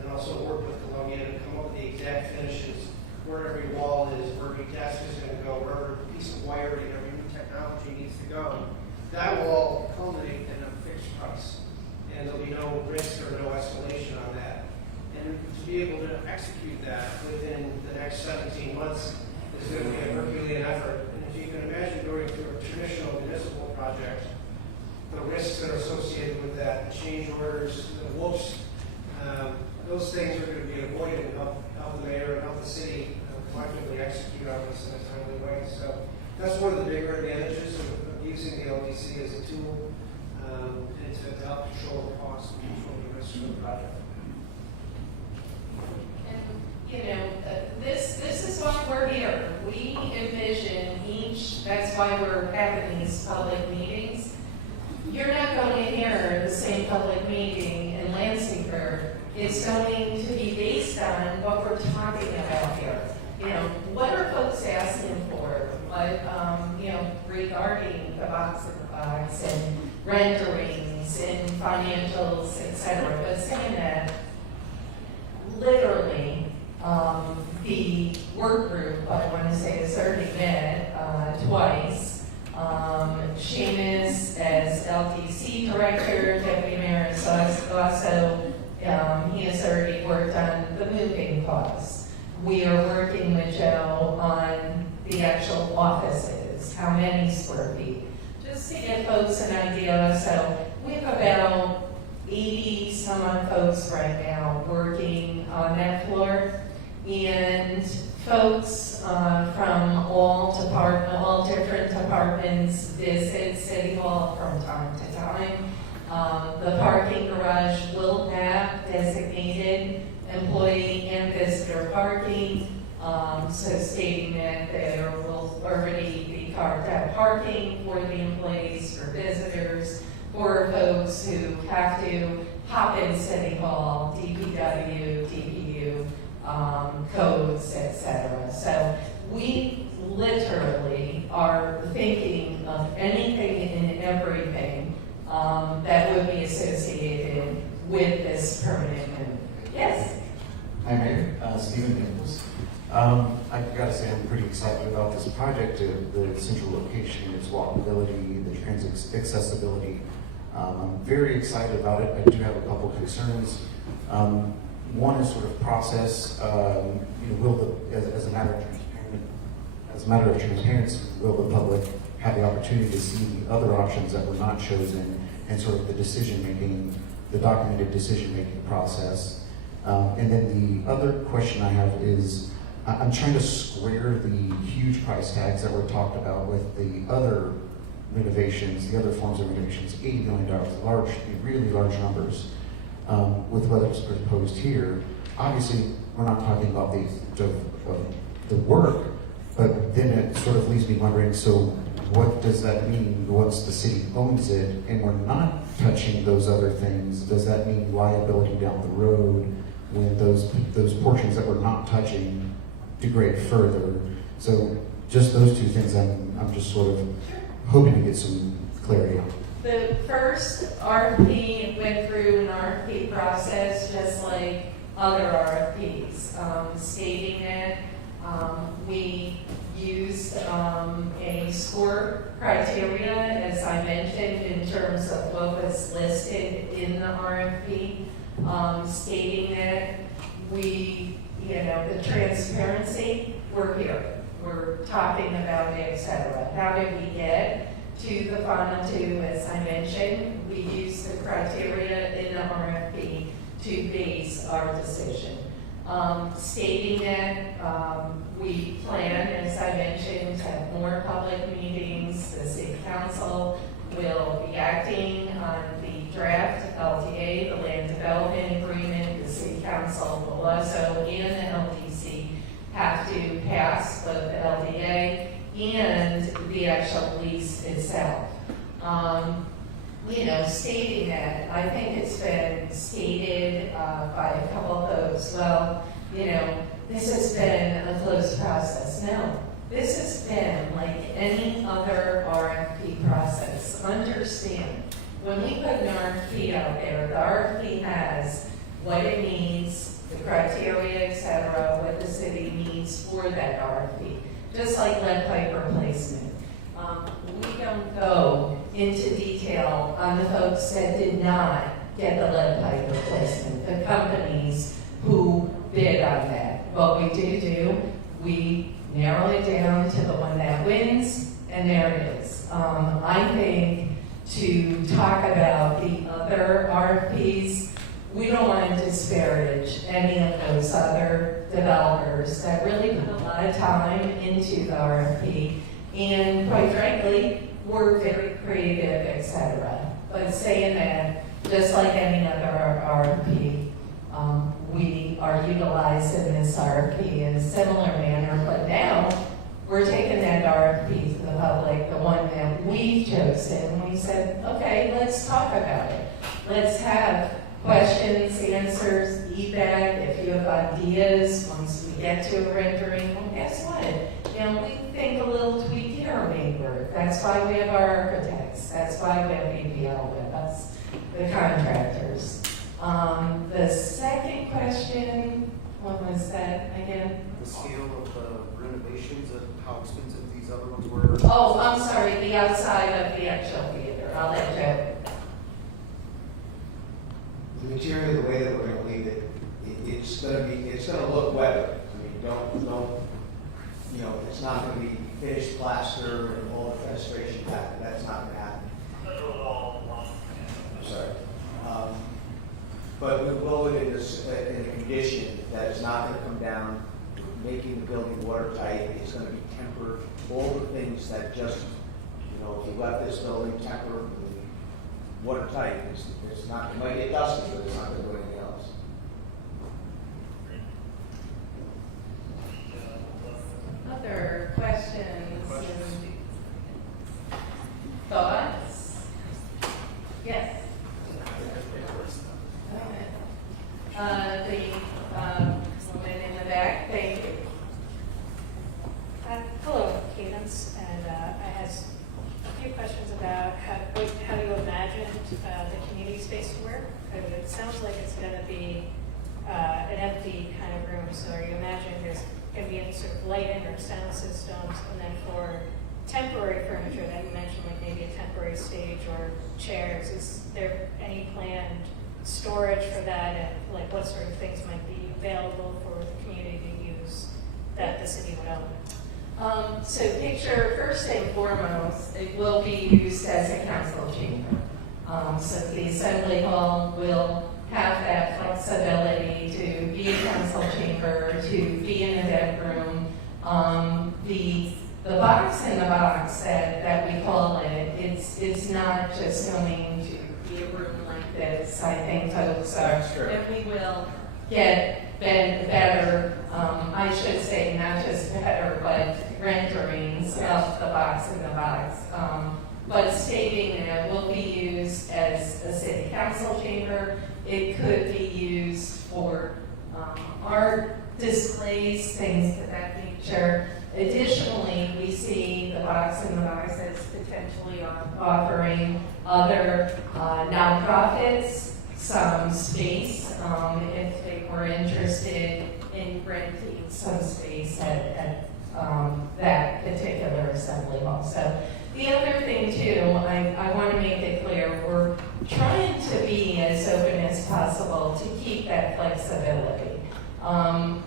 and also work with Columbia to come up with the exact finishes, where every wall is, where every desk is going to go, where every piece of wiring, every new technology needs to go. That will all culminate in a fixed price, and there'll be no risk or no escalation on that. And to be able to execute that within the next 17 months is going to be a Herculean effort. And if you can imagine going through a traditional municipal project, the risks that are associated with that, the change orders, the whoops, those things are going to be avoided and help the mayor and help the city collectively execute on this in a timely way. So that's one of the bigger advantages of using the LDC as a tool and to help control the cost and control the risk of the project. You know, this is why we're here. We envision that's why we're having these public meetings. You're not going to hear the same public meeting in Lansingburg. It's going to be based on what we're talking about here. You know, what are folks asking for? What, you know, regarding the box in the box and renderings and financials, etc. But saying that, literally, the work group, I want to say, has already met twice. Seamus, as LTC director, deputy mayor, so also he has already worked on the moving costs. We are working with Joe on the actual offices, how many square feet, just to give folks an idea. So we have about 80 some odd folks right now working on that floor, and folks from all different departments visit City Hall from time to time. The parking garage will have designated employee and visitor parking, so stating that there will already be carved out parking for the employees, for visitors, for folks who have to hop in City Hall, DPW, DPU, codes, etc. So we literally are thinking of anything and everything that would be associated with this permanent move. Yes? Hi, Mayor. Stephen Nichols. I've got to say I'm pretty excited about this project, the central location, its walkability, the transit accessibility. I'm very excited about it. I do have a couple concerns. one is sort of process. Will as a matter of transparency, will the public have the opportunity to see the other options that were not chosen and sort of the decision-making, the documented decision-making process? And then the other question I have is, I'm trying to square the huge price tags that were talked about with the other renovations, the other forms of renovations, $80 million, really large numbers, with what's proposed here. Obviously, we're not talking about the work, but then it sort of leaves me wondering, so what does that mean once the city owns it and we're not touching those other things? Does that mean liability down the road when those portions that we're not touching degrade further? So just those two things I'm just sort of hoping to get some clarity on. The first RFP went through an RFP process just like other RFPs, stating that we used a score criteria, as I mentioned, in terms of what was listed in the RFP, stating that we, the transparency, we're here. We're talking about it, etc. How did we get to the final two? As I mentioned, we used the criteria in the RFP to base our decision. Stating that we plan, as I mentioned, to have more public meetings. The City Council will be acting on the draft LTA, the Land Development Agreement. The City Council will also, and the LDC, have to pass both the LDA and the actual lease itself. Stating that, I think it's been stated by a couple of those, well, this has been a closed process. No, this has been like any other RFP process. Understand, when we put an RFP out there, the RFP has what it needs, the criteria, etc., what the city needs for that RFP. Just like lead pipe replacement. We don't go into detail on the folks that did not get the lead pipe replacement, the companies who bid on that. What we do, we narrow it down to the one that wins, and there it is. I think to talk about the other RFPs, we don't want to disparage any of those other developers that really put a lot of time into the RFP, and quite frankly, were very creative, etc. But saying that, just like any other RFP, we are utilizing this RFP in a similar manner, but now we're taking that RFP to the public, the one that we've chosen. We said, okay, let's talk about it. Let's have questions, answers, feedback. If you have ideas, once we get to a rendering, well, guess what? We think a little tweak here may work. That's why we have our architects. That's why we have BPL with us, the contractors. The second question, what was that again? The scale of the renovations and how expensive these other ones were. Oh, I'm sorry, the outside of the actual theater. I'll let Joe. The material, the way that we're going to leave it, it's going to look weathered. I mean, don't, it's not going to be finished plaster and all the fenestration back. That's not going to happen. I'm sorry. But we will put it in a condition that it's not going to come down, making the building watertight. It's going to be tempered. All the things that just, if you left this building tempered, watertight, it's not, it might get dusty, but it's not going to do anything else. Other questions and thoughts? Yes. The woman in the back, thank you. Hello, Cadence, and I had a few questions about how you imagined the community space to work. It sounds like it's going to be an empty kind of room, so are you imagining there's going to be any sort of lighting or sound systems, and then for temporary furniture that you mentioned, like maybe a temporary stage or chairs, is there any planned storage for that, and like what sort of things might be available for the community to use that the city would own? So picture, first and foremost, it will be used as a council chamber. So the Assembly Hall will have that flexibility to be a council chamber, to be an event room. The box in the box that we call it, it's not just going to be a room like this. I think folks are, and we will get better, I should say not just better, but renderings of the box in the box. But stating that it will be used as a city council chamber. It could be used for art displays, things of that nature. Additionally, we see the box in the box as potentially offering other nonprofits some space if they were interested in renting some space at that particular assembly hall. So the other thing too, I want to make it clear, we're trying to be as open as possible to keep that flexibility.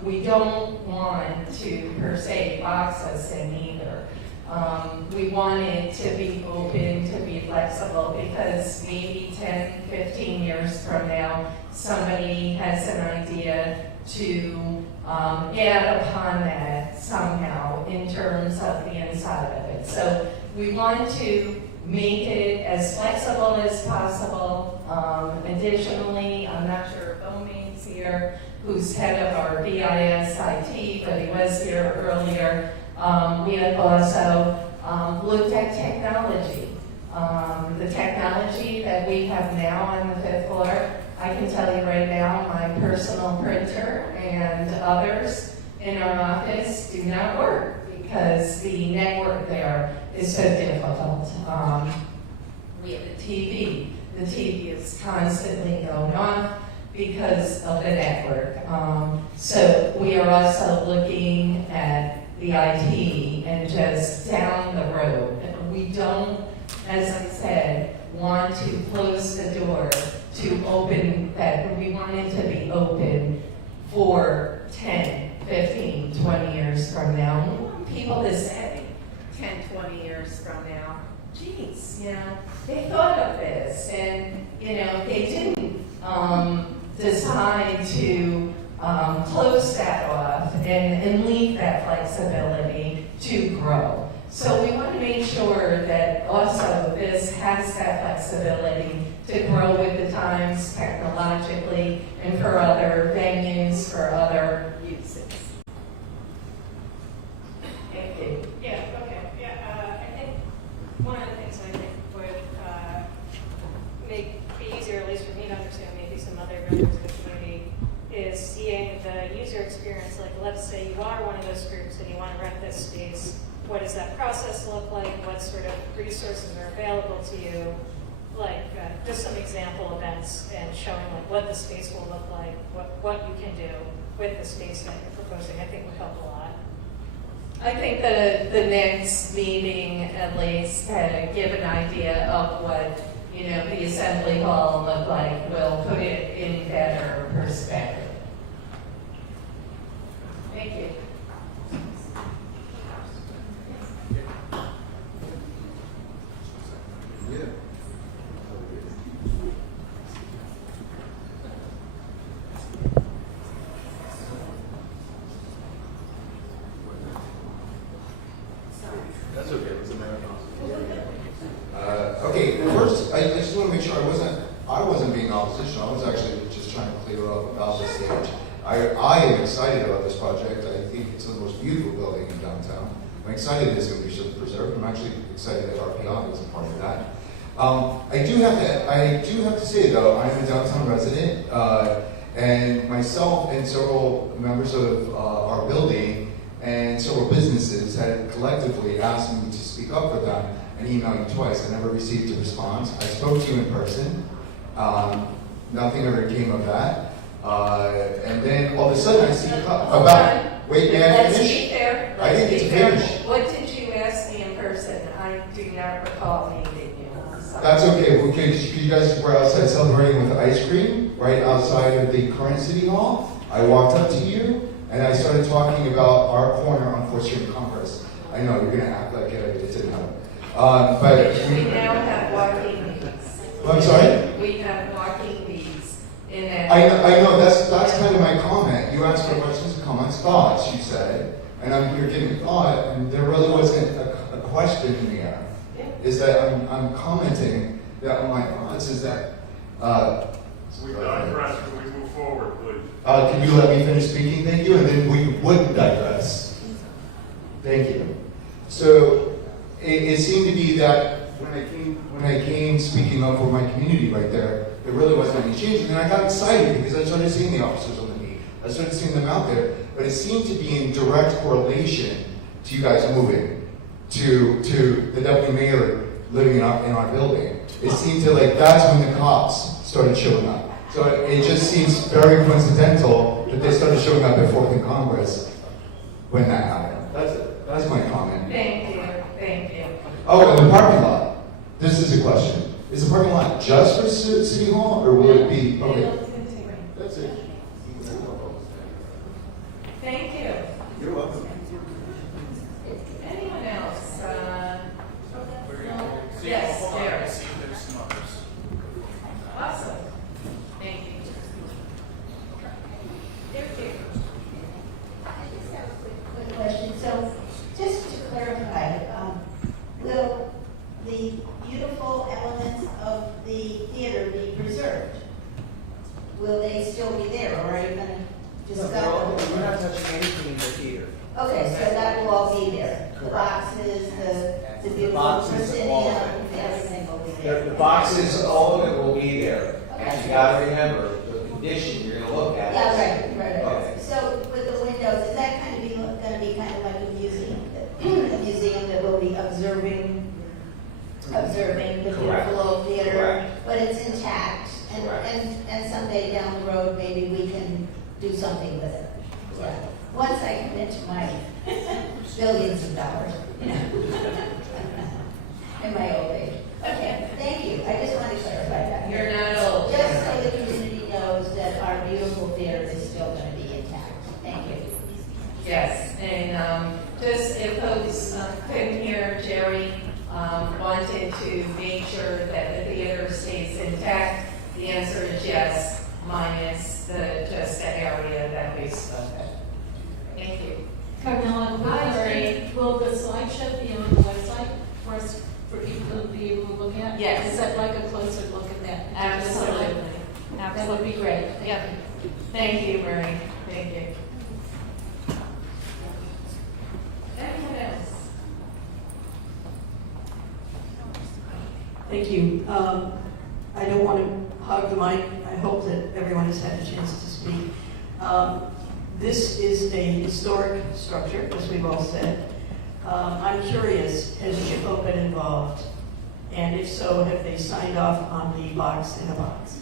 We don't want to, per se, box us in either. We want it to be open, to be flexible, because maybe 10, 15 years from now, somebody has an idea to add upon that somehow in terms of the inside of it. So we want to make it as flexible as possible. Additionally, I'm not sure if Omid's here, who's head of our BIS IT, but he was here earlier. We have also looked at technology. The technology that we have now on the 5th floor, I can tell you right now, my personal printer and others in our office do not work because the network there is so difficult. We have a TV. The TV is constantly going off because of the network. So we are also looking at the IT and just down the road. We don't, as I said, want to close the door to open that. We want it to be open for 10, 15, 20 years from now. We want people to say 10, 20 years from now, geez, they thought of this and, they didn't decide to close that off and leave that flexibility to grow. So we want to make sure that also this has that flexibility to grow with the times technologically and for other venues, for other uses. Thank you. Yeah, okay, yeah, I think one of the things I think would be easier, at least for me to understand, maybe some other members of the community, is seeing the user experience. Like, let's say you are one of those groups and you want to rent this space. What does that process look like? What sort of resources are available to you? Like, just some example events and showing like what the space will look like, what you can do with the space that you're proposing, I think would help a lot. I think the next meeting at least to give an idea of what the assembly hall look like will put it in better perspective. Thank you. That's okay, it was a marathon. Okay, first, I just want to make sure I wasn't being opposition. I was actually just trying to clear up about the stage. I am excited about this project. I think it's the most beautiful building in downtown. I'm excited it's going to be preserved. I'm actually excited that RPI is a part of that. I do have to say though, I'm a downtown resident, and myself and several members of our building and several businesses had collectively asked me to speak up for them and email you twice. I never received a response. I spoke to you in person. Nothing ever came of that. And then all of a sudden I see about, wait, may I Let's finish? be fair. I didn't get to finish. What did you ask me in person? I do not recall meeting you. I'm sorry. That's okay. Okay, you guys were outside celebrating with ice cream, right outside of the current city hall. I walked up to you and I started talking about our corner on 4th Street in Congress. I know you're gonna act like it didn't happen, but We now have walking beats. I'm sorry. We have walking beats in that. I know that's kind of my comment. You asked for questions and comments, thoughts. You said, and I'm here giving thought, and there really wasn't a question in the air. Is that I'm commenting that my thoughts is that. So we digress, can we move forward, please? Can you let me finish speaking? Thank you, and then we would digress. Thank you. So it seemed to be that when I came speaking up for my community right there really wasn't any change. And then I got excited because I started seeing the officers on the beat. I started seeing them out there, but it seemed to be in direct correlation to you guys moving to the deputy mayor living in our building. It seemed to that's when the cops started showing up. So it just seems very coincidental that they started showing up at 4th and Congress when that happened. That's my comment. Thank you, thank you. Oh, and the parking lot. This is a question. Is the parking lot just for City Hall, or will it be? Okay. That's it. Thank you. You're welcome. Anyone else? Yes, Derek. Awesome. Thank you. I just have a quick question. So, just to clarify, will the beautiful elements of the theater be preserved? Will they still be there, or are you going to discuss them? We're not touching anything in the theater. Okay, so that will all be there. The boxes, the beautiful proscenium, everything will be there. The boxes, all of it will be there. And you gotta remember, the condition you're gonna look at. Yeah, right. Okay. So with the windows, is that going to be kind of like a museum? A museum that will be observing the beautiful old theater, Correct. but it's intact. And, Correct. and someday down the road, maybe we can do something with it. Yeah. Once I come into my billions of dollars, in my old age. Okay, thank you. I just wanted to clarify that. You're not old. Just so the community knows that our beautiful theater is still going to be intact. Thank you. Yes, and just if folks couldn't hear, Jerry wanted to make sure that the theater stays intact. The answer is yes, minus just the area that we spoke of. Thank you. Carmela, will the slideshow be on the website for us, for people to be able to look at? Yes. Is that like a closer look at that? Absolutely. That would be great. Yep. Thank you, Marie. Thank you. Anyone else? Thank you. I don't want to hog the mic. I hope that everyone has had a chance to speak. This is a historic structure, as we've all said. I'm curious, has SHPO been involved? And if so, have they signed off on the box in a box?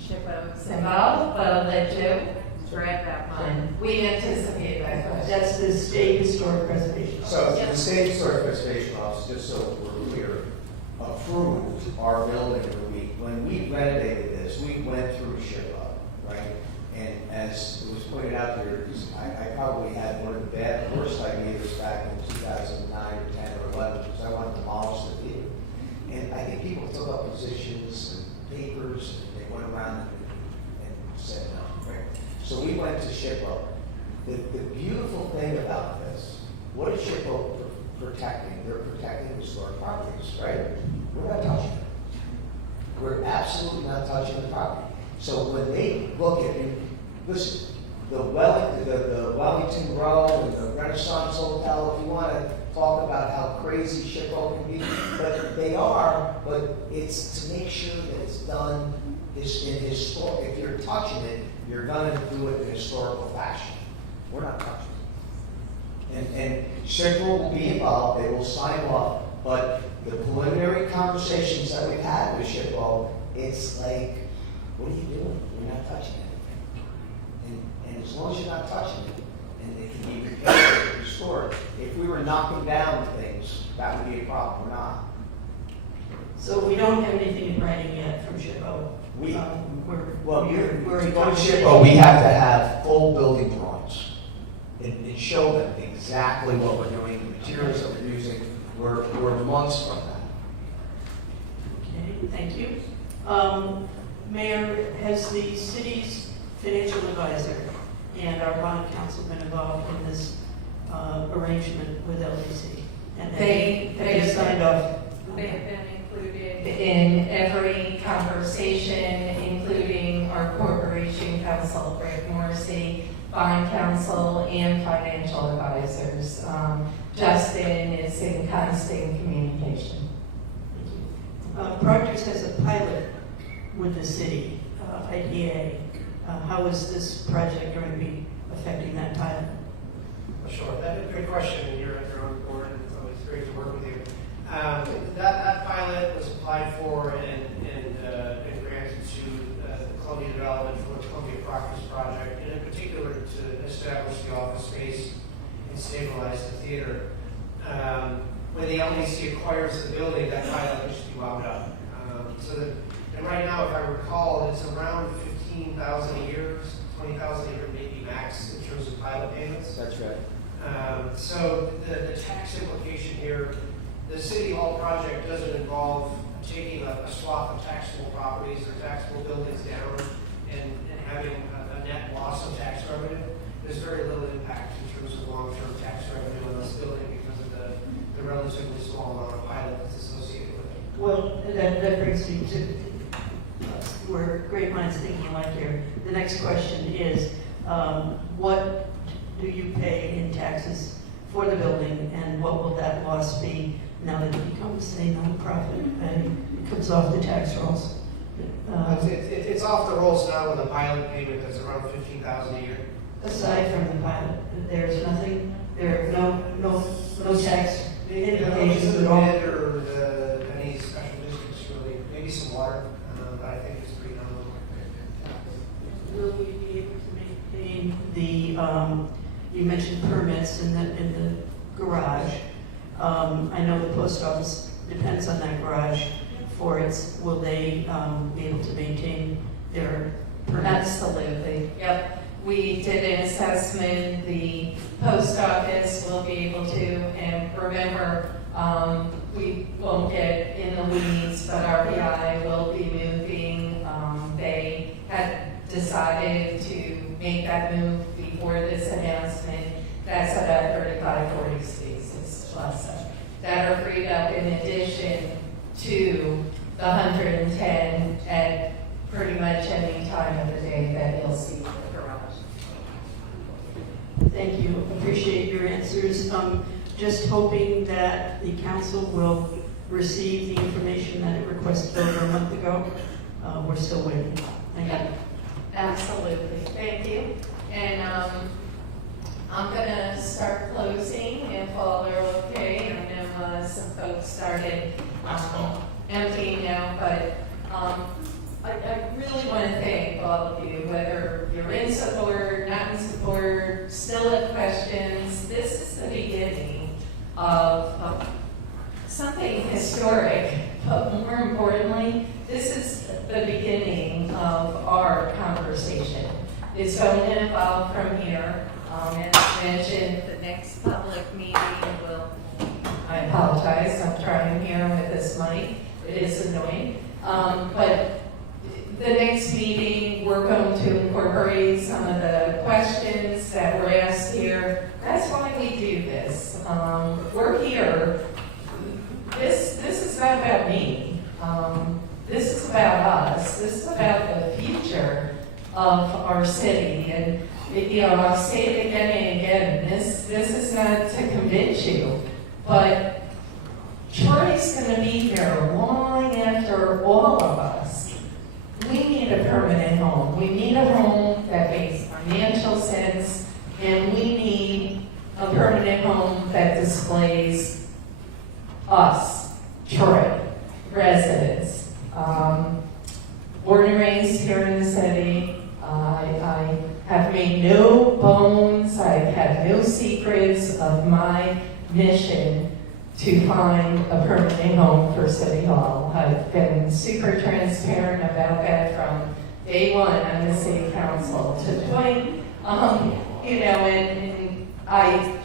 SHPO's involved, but I'll let you direct that one. We anticipate that question. That's the State Historic Preservation Office. So the State Historic Preservation Office, just so we're clear, approved our building when we renovated this, we went through SHPO, right? And as it was pointed out here, I probably had one of the worst ideas back in 2009 or 10 or 11, because I wanted to demolish the theater. And I think people took up positions and papers, and they went around and said no, right? So we went to SHPO. The beautiful thing about this, what is SHPO protecting? They're protecting historic properties, right? We're not touching it. We're absolutely not touching the property. So when they look at it, listen, the Wellington Row and the Renaissance Hotel, if you want to talk about how crazy SHPO can be, but they are, but it's to make sure that it's done in historic. If you're touching it, you're going to do it in historical fashion. We're not touching it. And SHPO will be involved, they will sign off, but the preliminary conversations that we've had with SHPO, it's like, what are you doing? You're not touching anything. And as long as you're not touching it, and it can be repaired and restored, if we were knocking down things, that would be a problem. We're not. So we don't have anything in writing yet from SHPO. We're To go to SHPO, we have to have full building drawings and show them exactly what we're doing, the materials that we're using. We're months from that. Okay, thank you. Mayor, has the city's financial advisor and our bond council been involved in this arrangement with LDC? And They have signed off? They have been included in every conversation, including our corporation counsel, Greg Morrissey, bond counsel, and financial advisors. Justin is in constant communication. Proctors has a pilot with the city, IDA. How is this project going to be affecting that pilot? Sure, that's a good question, and you're on board, and it's always great to work with you. That pilot was applied for and granted to the Columbia Development for the Columbia Proctors project, and in particular to establish the office space and stabilize the theater. When the LDC acquires the building, that pilot needs to be wound up. And right now, if I recall, it's around $15,000 a year, $20,000 a year, maybe max in terms of pilot payments. That's right. So the tax implication here, the City Hall project doesn't involve taking a swath of taxable properties or taxable buildings down and having a net loss of tax revenue. There's very little impact in terms of long-term tax revenue on this building because of the relatively small amount of pilot that's associated with it. Well, that brings me to, we're great minds thinking alike here. The next question is, what do you pay in taxes for the building, and what will that loss be now that it becomes a nonprofit and it comes off the tax rolls? It's off the rolls now with a pilot payment that's around $15,000 a year. Aside from the pilot, there's nothing, there are no tax implications at all? Or any special districts really, maybe some water, but I think it's pretty nominal. Will we be able to maintain the, you mentioned permits in the garage. I know the post office depends on that garage for its, will they be able to maintain their permits? Absolutely, yep. We did an assessment, the post office will be able to, and remember, we won't get in the weeds, but RPI will be moving. They had decided to make that move before this announcement. That's about 35-40 spaces plus that are freed up in addition to the 110 at pretty much any time of the day that you'll see the garage. Thank you. Appreciate your answers. Just hoping that the council will receive the information that it requested over a month ago. We're still waiting. Thank you. Absolutely. Thank you. And I'm going to start closing if all are okay. I know some folks started emptying out, but I really want to thank all of you, whether you're in support, not in support, still have questions. This is the beginning of something historic, but more importantly, this is the beginning of our conversation. It's going to evolve from here. As mentioned, the next public meeting will, I apologize, I'm trying here with this mic. It is annoying. But the next meeting, we're going to incorporate some of the questions that were asked here. That's why we do this. We're here. This is not about me. This is about us. This is about the future of our city. And I'll say it again and again. This is not to convince you, but Troy's going to be here long after all of us. We need a permanent home. We need a home that makes financial sense, and we need a permanent home that displays us, Troy, residents. Born and raised here in the city. I have made no bones. I've had no secrets of my mission to find a permanent home for City Hall. I've been super transparent about that from day one on the city council to join. You know, and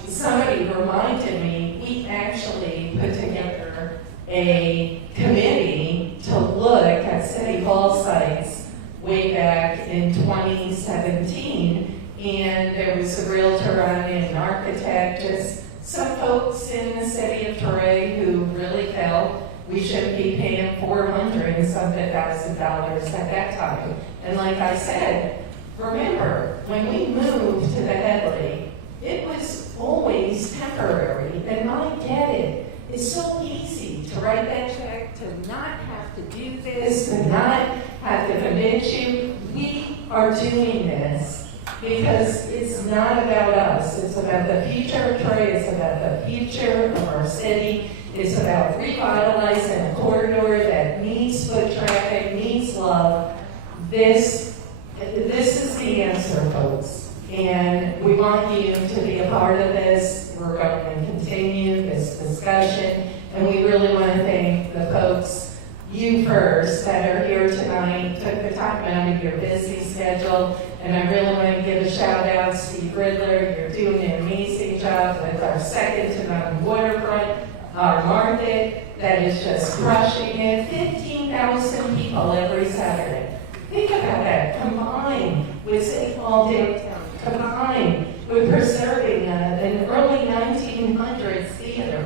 somebody reminded me, we actually put together a committee to look at city hall sites way back in 2017, and there was a realtor on it, an architect, just some folks in the city of Troy who really felt we shouldn't be paying $400,000 at that time. And like I said, remember, when we moved to the Headley, it was always temporary, and I get it. It's so easy to write that check, to not have to do this, to not have to convince you. We are doing this because it's not about us. It's about the future of Troy. It's about the future of our city. It's about revitalizing a corridor that needs foot traffic, needs love. This is the answer, folks. And we want you to be a part of this. We're going to continue this discussion. And we really want to thank the folks, you first, that are here tonight, took the time out of your busy schedule. And I really want to give a shout out to Steve Riddler. You're doing an amazing job with our second to none waterfront, our market that is just crushing it. 15,000 people every Saturday. Think about that. Combined with City Hall downtown, combined with preserving an early 1900s theater.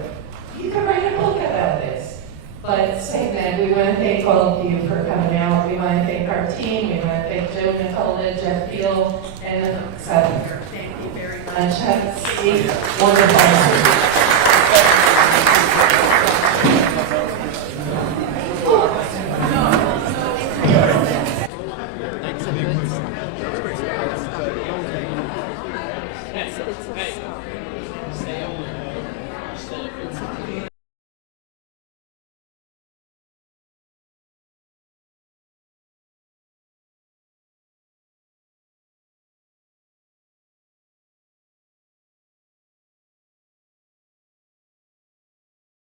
You could write a book about this. But saying that, we want to thank all of you for coming out. We want to thank our team. We want to thank Joe Nicola, Jeff Beal, and Seth. Thank you very much. Have a seat. Wonderful. It's a